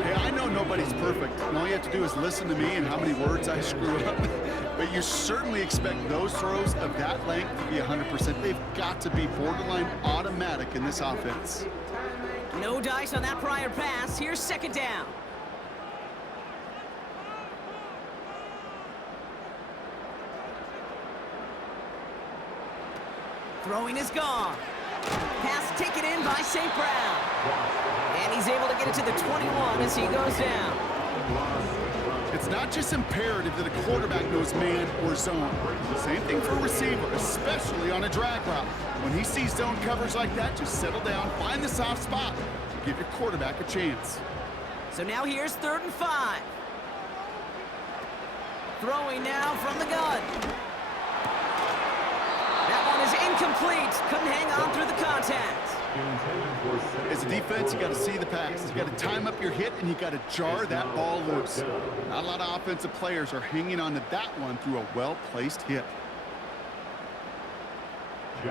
Hey, I know nobody's perfect, and all you have to do is listen to me and how many words I screw up. But you certainly expect those throws of that length to be 100%. They've got to be borderline automatic in this offense. No dice on that prior pass. Here's 2nd down. Throwing is gone. Pass taken in by St. Brown. And he's able to get it to the 21 as he goes down. It's not just imperative that a quarterback knows man or zone. Same thing for a receiver, especially on a drag route. When he sees zone coverage like that, just settle down, find the soft spot, give your quarterback a chance. So now here's 3rd and 5. Throwing now from the gun. That one is incomplete. Couldn't hang on through the contact. As a defense, you got to see the pass. You got to time up your hit, and you got to jar that ball loose. Not a lot of offensive players are hanging on to that one through a well-placed hit.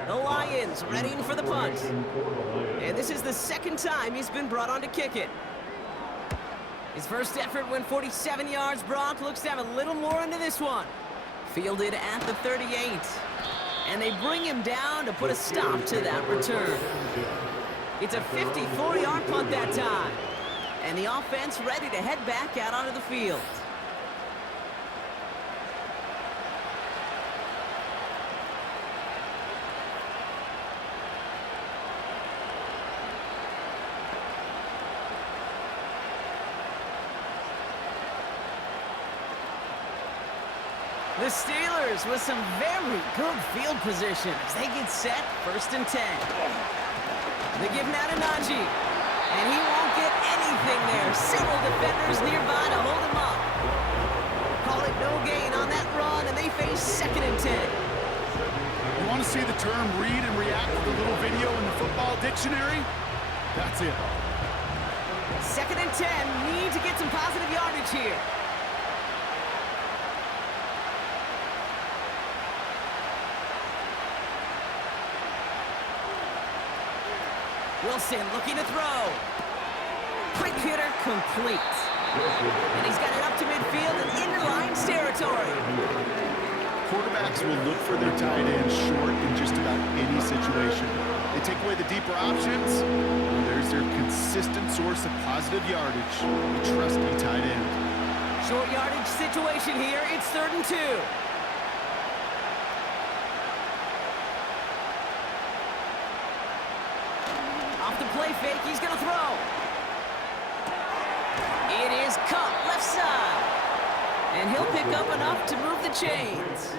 The Lions ready for the punt. And this is the 2nd time he's been brought on to kick it. His first effort went 47 yards. Brock looks to have a little more into this one. Fielded at the 38. And they bring him down to put a stop to that return. It's a 54-yard punt that time. And the offense ready to head back out onto the field. The Steelers with some very good field position as they get set. 1st and 10. They give now to Najee. And he won't get anything there. Several defenders nearby to hold him up. Call it no gain on that run, and they face 2nd and 10. You Want to see the term read and react with a little video in the football dictionary? That's it. 2nd and 10. Need to get some positive yardage here. Wilson looking to throw. Quick hitter complete. And he's got it up to midfield and into Lions territory. Quarterbacks will look for their tight end short in just about any situation. They take away the deeper options. There's their consistent source of positive yardage. The trusty tight end. Short yardage situation here. It's 3rd and 2. Off the play fake, he's going to throw. It is caught left side. And he'll pick up enough to move the chains.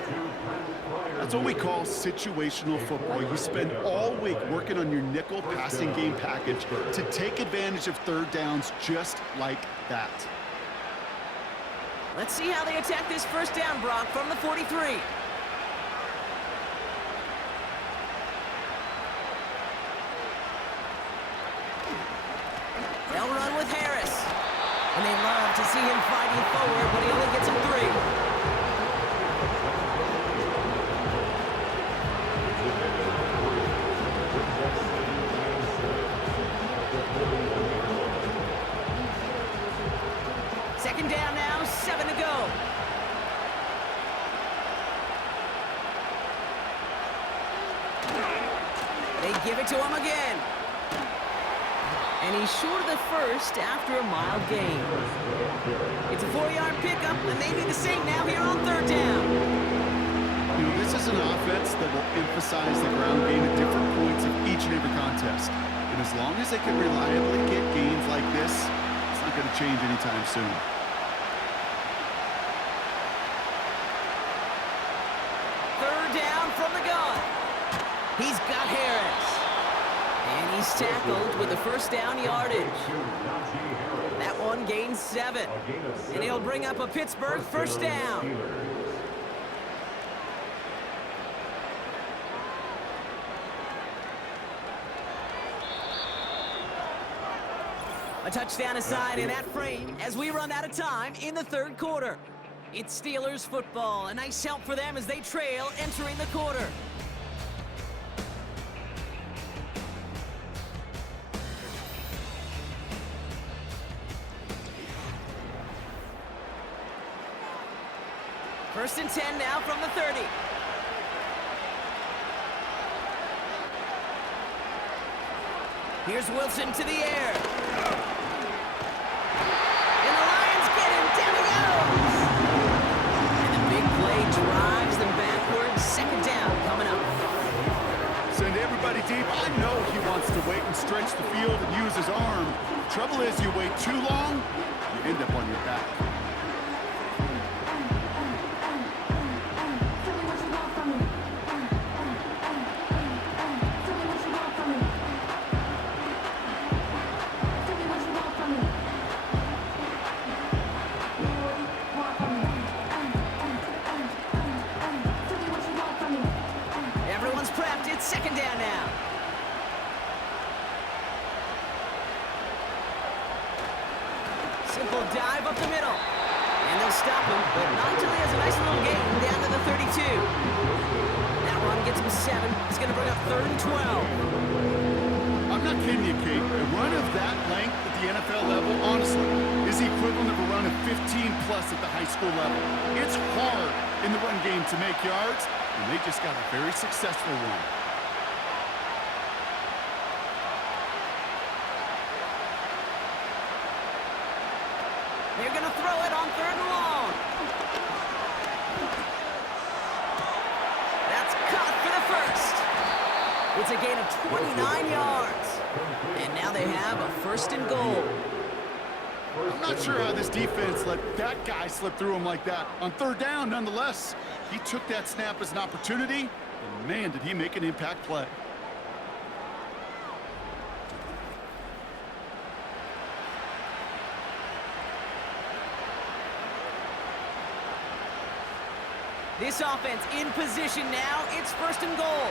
That's what we call situational football. You spend all week working on your nickel passing game package to take advantage of 3rd downs just like that. Let's see how they attack this 1st down, Brock, from the 43. They'll run with Harris. And they love to see him fighting forward, but he only gets him 3. Second down now, 7 to go. They give it to him again. And he's short of the first after a mild gain. It's a 4-yard pickup, and they need the same now here on 3rd down. You know, this is an offense that will emphasize the ground game at different points of each and every contest. And as long as they can reliably get gains like this, it's not going to change anytime soon. From the gun. He's got Harris. And he's tackled with the 1st down yardage. That one gains 7. And he'll bring up a Pittsburgh 1st down. A touchdown aside in that frame as we run out of time in the 3rd quarter. It's Steelers football. A nice help for them as they trail entering the quarter. First and 10 now from the 30. Here's Wilson to the air. And the Lions get him. Down he goes. Drives them backwards. 2nd down coming up. Send everybody deep. I know he wants to wait and stretch the field and use his arm. Trouble is, you wait too long, you end up on your back. It's 2nd down now. Simple dive up the middle. And they'll stop him, but not until he has a nice little gain down to the 32. That run gets him 7. He's going to bring up 3rd and 12. I'm not kidding you, Kate. A run of that length at the NFL level, honestly, is the equivalent of a run of 15-plus at the high school level. It's hard in the run game to make yards, and they just got a very successful one. They're going to throw it on 3rd and long. That's caught for the 1st. It's a gain of 29 yards. And now they have a 1st and goal. I'm not sure how this defense let that guy slip through him like that. On 3rd down, nonetheless, he took that snap as an opportunity, and man, did he make an impact play. This offense in position now. It's first and goal.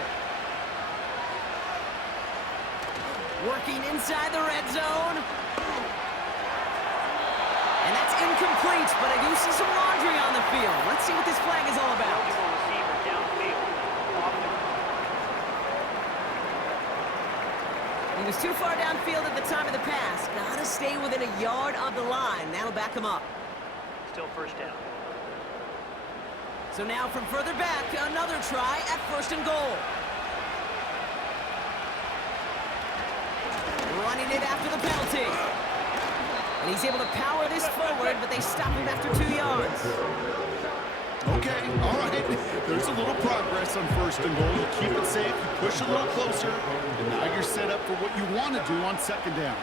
Working inside the red zone. And that's incomplete, but I do see some laundry on the field. Let's see what this flag is all about. Eligible receiver downfield. Offense. He was too far downfield at the time of the pass. Gotta stay within a yard of the line. That'll back him up. Still first down. So now from further back, another try at first and goal. Running it after the penalty. And he's able to power this forward, but they stop him after 2 yards. Okay, all right. There's a little progress on first and goal. You keep it safe, you push a little closer, and now you're set up for what you want to do on second down.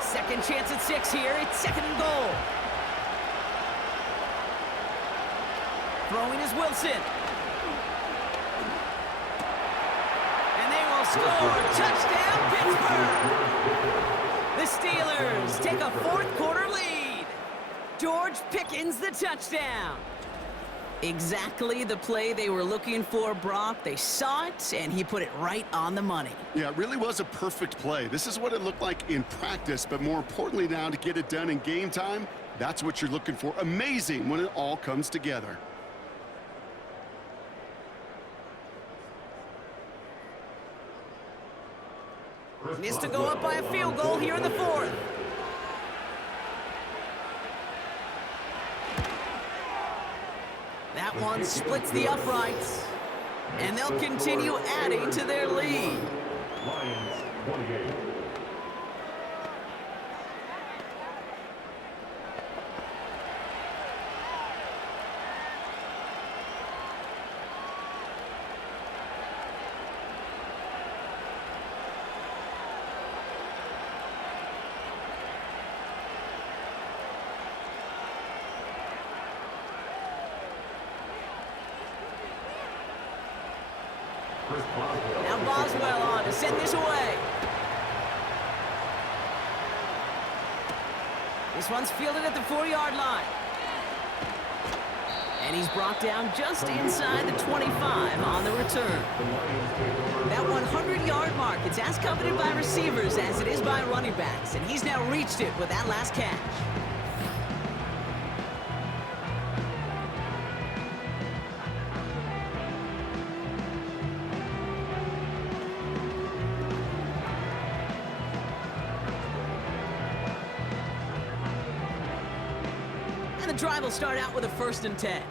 Second chance at 6 here. It's second and goal. Throwing is Wilson. And they will score. Touchdown, Pittsburgh! The Steelers take a fourth-quarter lead. George Pickens the touchdown. Exactly the play they were looking for, Brock. They saw it, and he put it right on the money. Yeah, it really was a perfect play. This is what it looked like in practice, but more importantly now to get it done in game time, that's what you're looking for. Amazing when it all comes together. Needs to go up by a field goal here in the fourth. That one splits the uprights. And they'll continue adding to their lead. Lions 28. Now Boswell on to send this away. This one's fielded at the 4-yard line. And he's brought down just inside the 25 on the return. That 100-yard mark, it's as coveted by receivers as it is by running backs. And he's now reached it with that last catch. And the drive will start out with a 1st and 10.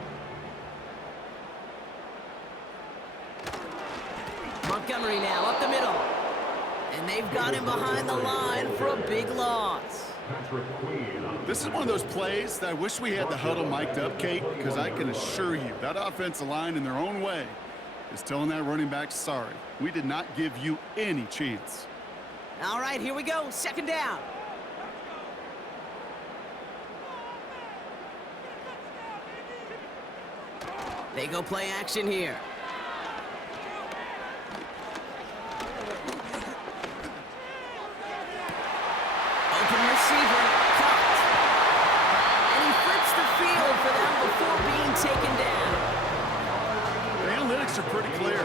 Montgomery now up the middle. And they've got him behind the line for a big loss. This is one of those plays that I wish we had the huddle mic'd up, Kate, because I can assure you that offensive line in their own way is telling that running back, sorry, we did not give you any chance. All right, here we go. 2nd down. They go play action here. Open receiver, caught. And he flips the field for them before being taken down. The analytics are pretty clear.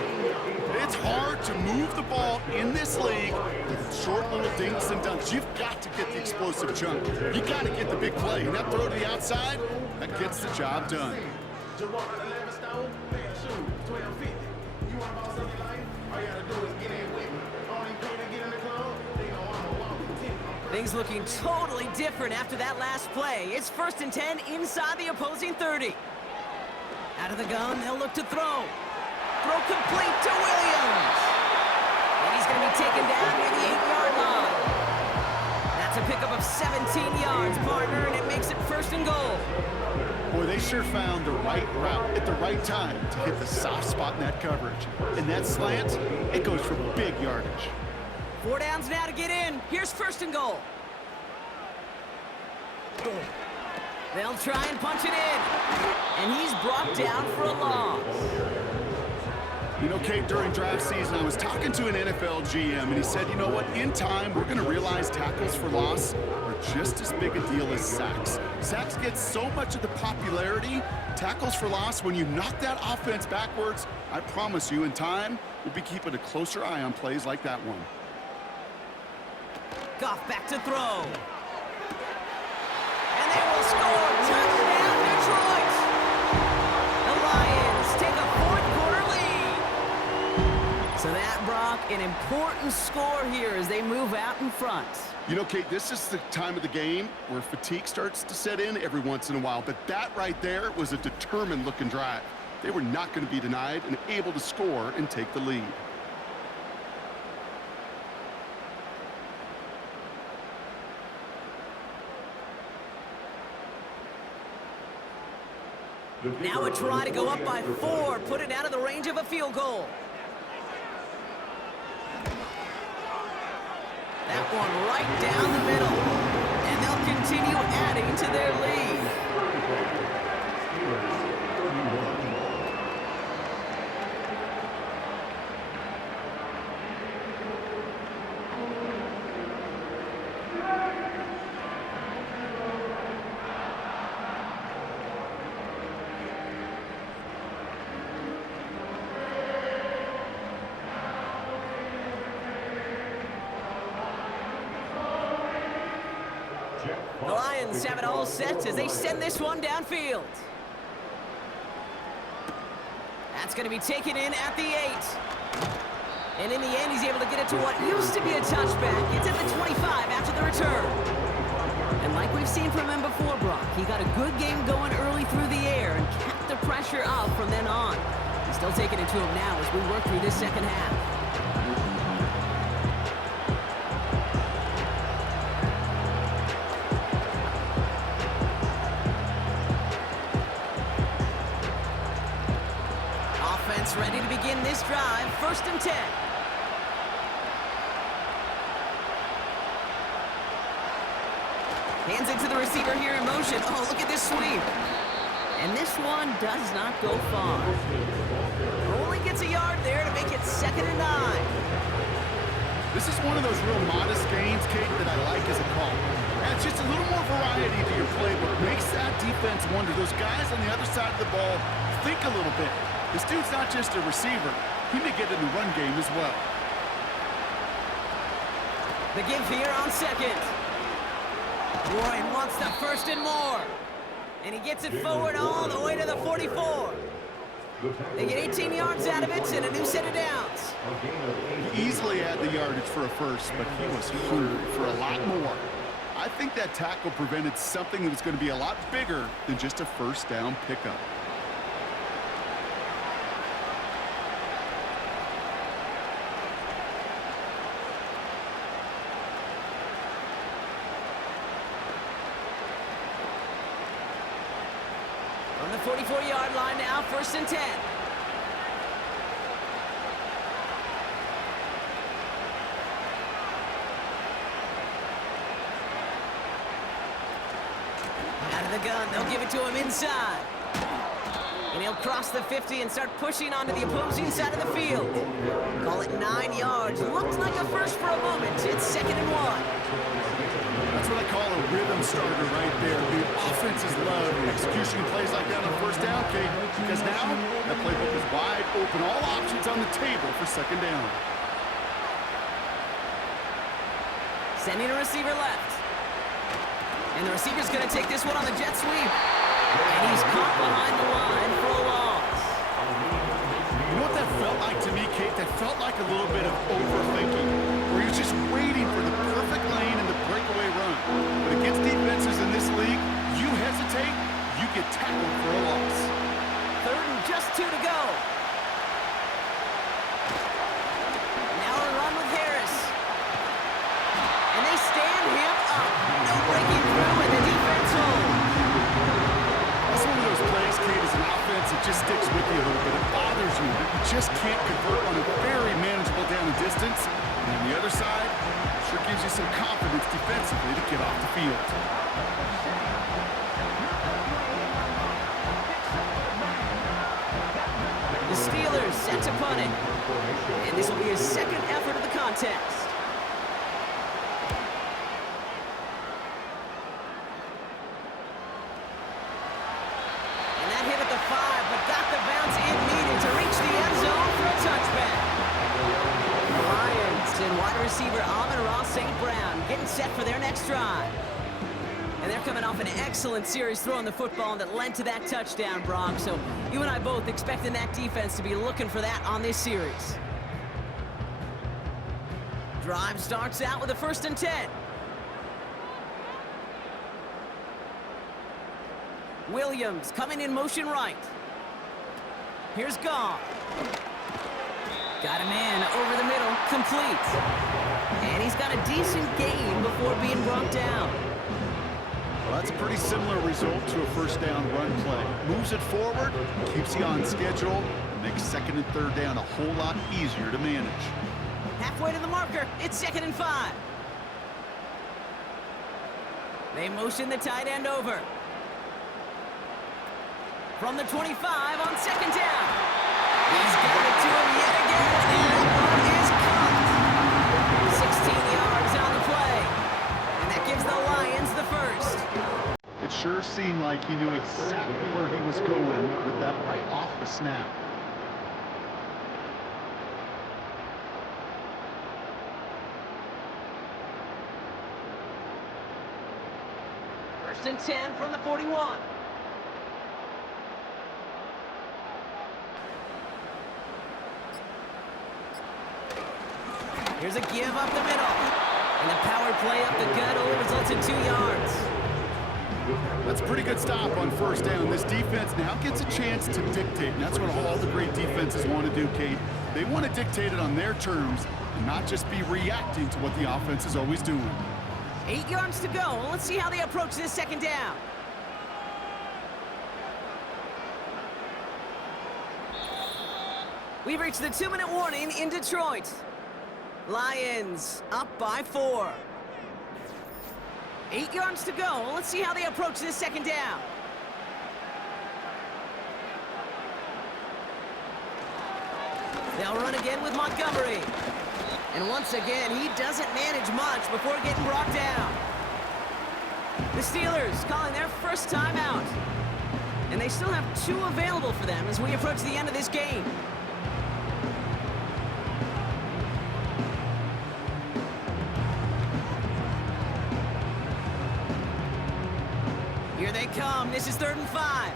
It's hard to move the ball in this league with short little dinks and dunks. You've got to get the explosive chunk. You got to get the big play. And that throw to the outside, that gets the job done. Things looking totally different after that last play. It's 1st and 10 inside the opposing 30. Out of the gun, they'll look to throw. Throw complete to Williams. And he's going to be taken down near the 8-yard line. That's a pickup of 17 yards, partner, and it makes it 1st and goal. Boy, they sure found the right route at the right time to hit the soft spot in that coverage. And that slant, it goes for big yardage. 4 downs now to get in. Here's 1st and goal. They'll try and punch it in. And he's brought down for a loss. You know, Kate, during draft season, I was talking to an NFL GM, and he said, you know what, in time, we're going to realize tackles for loss are just as big a deal as sacks. Sacks get so much of the popularity. Tackles for loss, when you knock that offense backwards, I promise you, in time, we'll be keeping a closer eye on plays like that one. Goff back to throw. And they will score. Touchdown, Detroit! The Lions take a fourth-quarter lead. So that, Brock, an important score here as they move out in front. You know, Kate, this is the time of the game where fatigue starts to set in every once in a while, but that right there was a determined-looking drive. They were not going to be denied and able to score and take the lead. Now a try to go up by 4, put it out of the range of a field goal. That one right down the middle. And they'll continue adding to their lead. The Lions have it all set as they send this one downfield. That's going to be taken in at the 8. And in the end, he's able to get it to what used to be a touchback. It's at the 25 after the return. And like we've seen from him before, Brock, he got a good game going early through the air and kept the pressure up from then on. He's still taking it to him now as we work through this second half. Ready to begin this drive, 1st and 10. Hands it to the receiver here in motion. Oh, look at this sweep. And this one does not go far. Only gets a yard there to make it 2nd and 9. This is one of those real modest gains, Kate, that I like as a call. Adds just a little more variety to your playbook. Makes that defense wonder. Those guys on the other side of the ball think a little bit. This dude's not just a receiver. He may get in the run game as well. The give here on 2nd. Warren wants the 1st and more. And he gets it forward all the way to the 44. They get 18 yards out of it and a new set of downs. He easily had the yardage for a first, but he was hungry for a lot more. I think that tackle prevented something that was going to be a lot bigger than just a 1st down pickup. On the 44-yard line now, 1st and 10. Out of the gun, they'll give it to him inside. And he'll cross the 50 and start pushing onto the opposing side of the field. Call it 9 yards. Looked like a first for a moment. It's 2nd and 1. That's what I call a rhythm starter right there. The offenses love execution plays like that on 1st down, Kate, because now that playbook is wide open. All options on the table for 2nd down. Sending a receiver left. And the receiver's going to take this one on the jet sweep. And he's caught behind the line for a loss. You know what that felt like to me, Kate? That felt like a little bit of overthinking, where you're just waiting for the perfect lane and the breakaway run. But against defenses in this league, you hesitate, you get tackled for a loss. 3rd and just 2 to go. Now a run with Harris. And they stand him up. No breaking through, and the defense holds. That's one of those plays, Kate, as an offense, it just sticks with you a little bit. It bothers you. You just can't convert on a very manageable down and distance. And on the other side, it sure gives you some confidence defensively to get off the field. The Steelers set to punt it. And this will be his second effort of the contest. And that hit at the 5, but got the bounce it needed to reach the end zone for a touchback. The Lions and wide receiver Amon-Ra St. Brown getting set for their next drive. And they're coming off an excellent series throwing the football that led to that touchdown, Brock. So you and I both expecting that defense to be looking for that on this series. Drive starts out with a 1st and 10. Williams coming in motion right. Here's Goff. Got a man over the middle, complete. And he's got a decent gain before being brought down. Well, that's a pretty similar result to a 1st down run play. Moves it forward, keeps you on schedule, and makes 2nd and 3rd down a whole lot easier to manage. Halfway to the marker, it's 2nd and 5. They motion the tight end over. From the 25 on 2nd down. He's got it to him yet again, and that one is caught. 16 yards on the play, and that gives the Lions the 1st. It sure seemed like he knew exactly where he was going with that right off the snap. First and 10 from the 41. Here's a give up the middle. And the power play up the gut only results in 2 yards. That's a pretty good stop on 1st down. This defense now gets a chance to dictate, and that's what all the great defenses want to do, Kate. They want to dictate it on their terms and not just be reacting to what the offense is always doing. 8 yards to go. Let's see how they approach this 2nd down. We've reached the 2-minute warning in Detroit. Lions up by 4. 8 yards to go. Let's see how they approach this 2nd down. They'll run again with Montgomery. And once again, he doesn't manage much before getting brought down. The Steelers calling their 1st timeout. And they still have 2 available for them as we approach the end of this game. Here they come. This is 3rd and 5.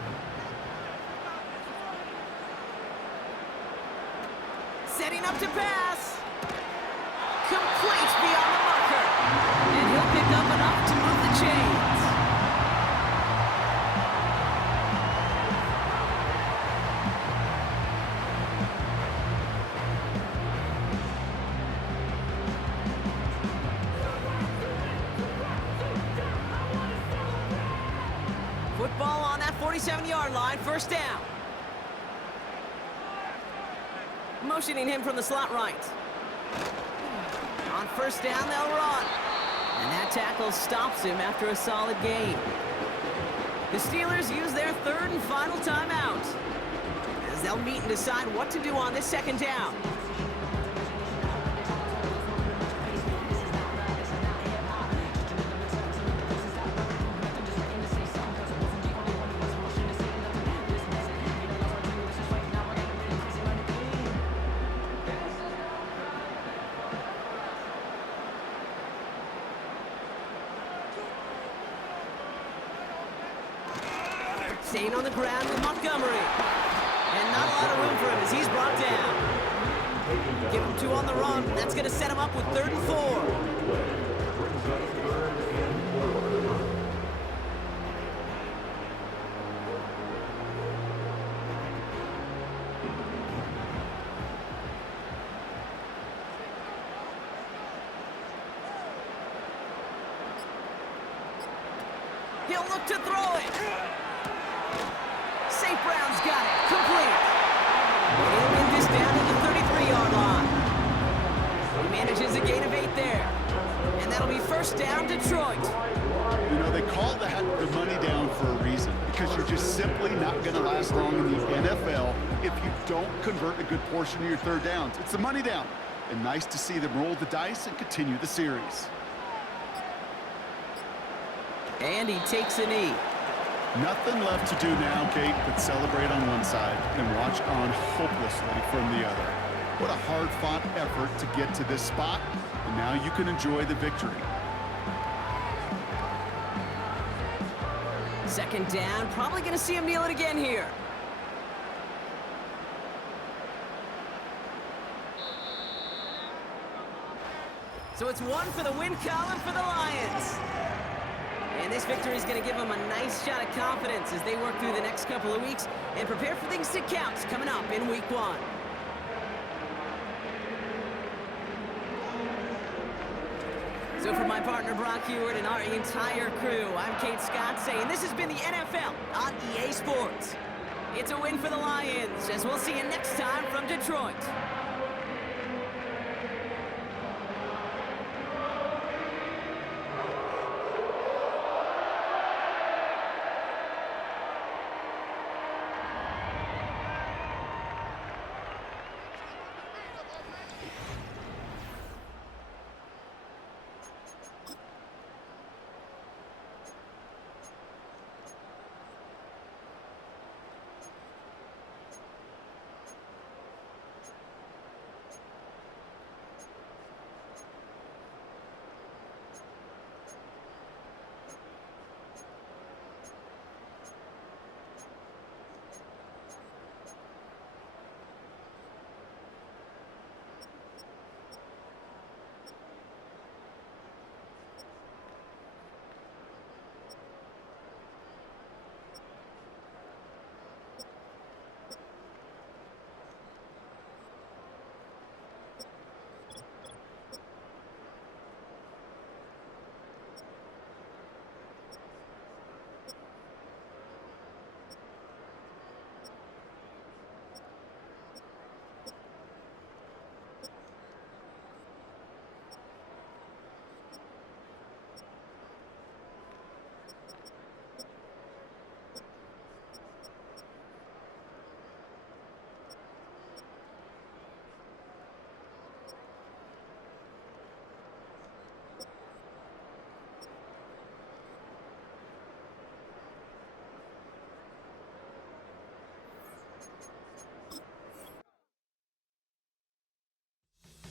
Setting up to pass. Complete beyond the marker. And he'll pick up enough to move the chains. Football on that 47-yard line, 1st down. Motioning him from the slot right. On 1st down, they'll run. And that tackle stops him after a solid gain. The Steelers use their 3rd and final timeout as they'll meet and decide what to do on this 2nd down. Staying on the ground with Montgomery. And not a lot of room for him as he's brought down. Give him 2 on the run. That's going to set him up with 3rd and 4. He'll look to throw it. St. Brown's got it. Complete. He'll get this down to the 33-yard line. He manages a gain of 8 there. And that'll be first down, Detroit. You know, they call that the money down for a reason, because you're just simply not going to last long in the NFL if you don't convert a good portion of your third downs. It's the money down. And nice to see them roll the dice and continue the series. And he takes a knee. Nothing left to do now, Kate, but celebrate on one side and watch on hopelessly from the other. What a hard-fought effort to get to this spot, and now you can enjoy the victory. Second down, probably going to see him kneel it again here. So it's one for the win column for the Lions. And this victory is going to give them a nice shot of confidence as they work through the next couple of weeks and prepare for things to count coming up in Week 1. So for my partner Brock Heward and our entire crew, I'm Kate Scott saying this has been the NFL on EA Sports. It's a win for the Lions, as we'll see you next time from Detroit.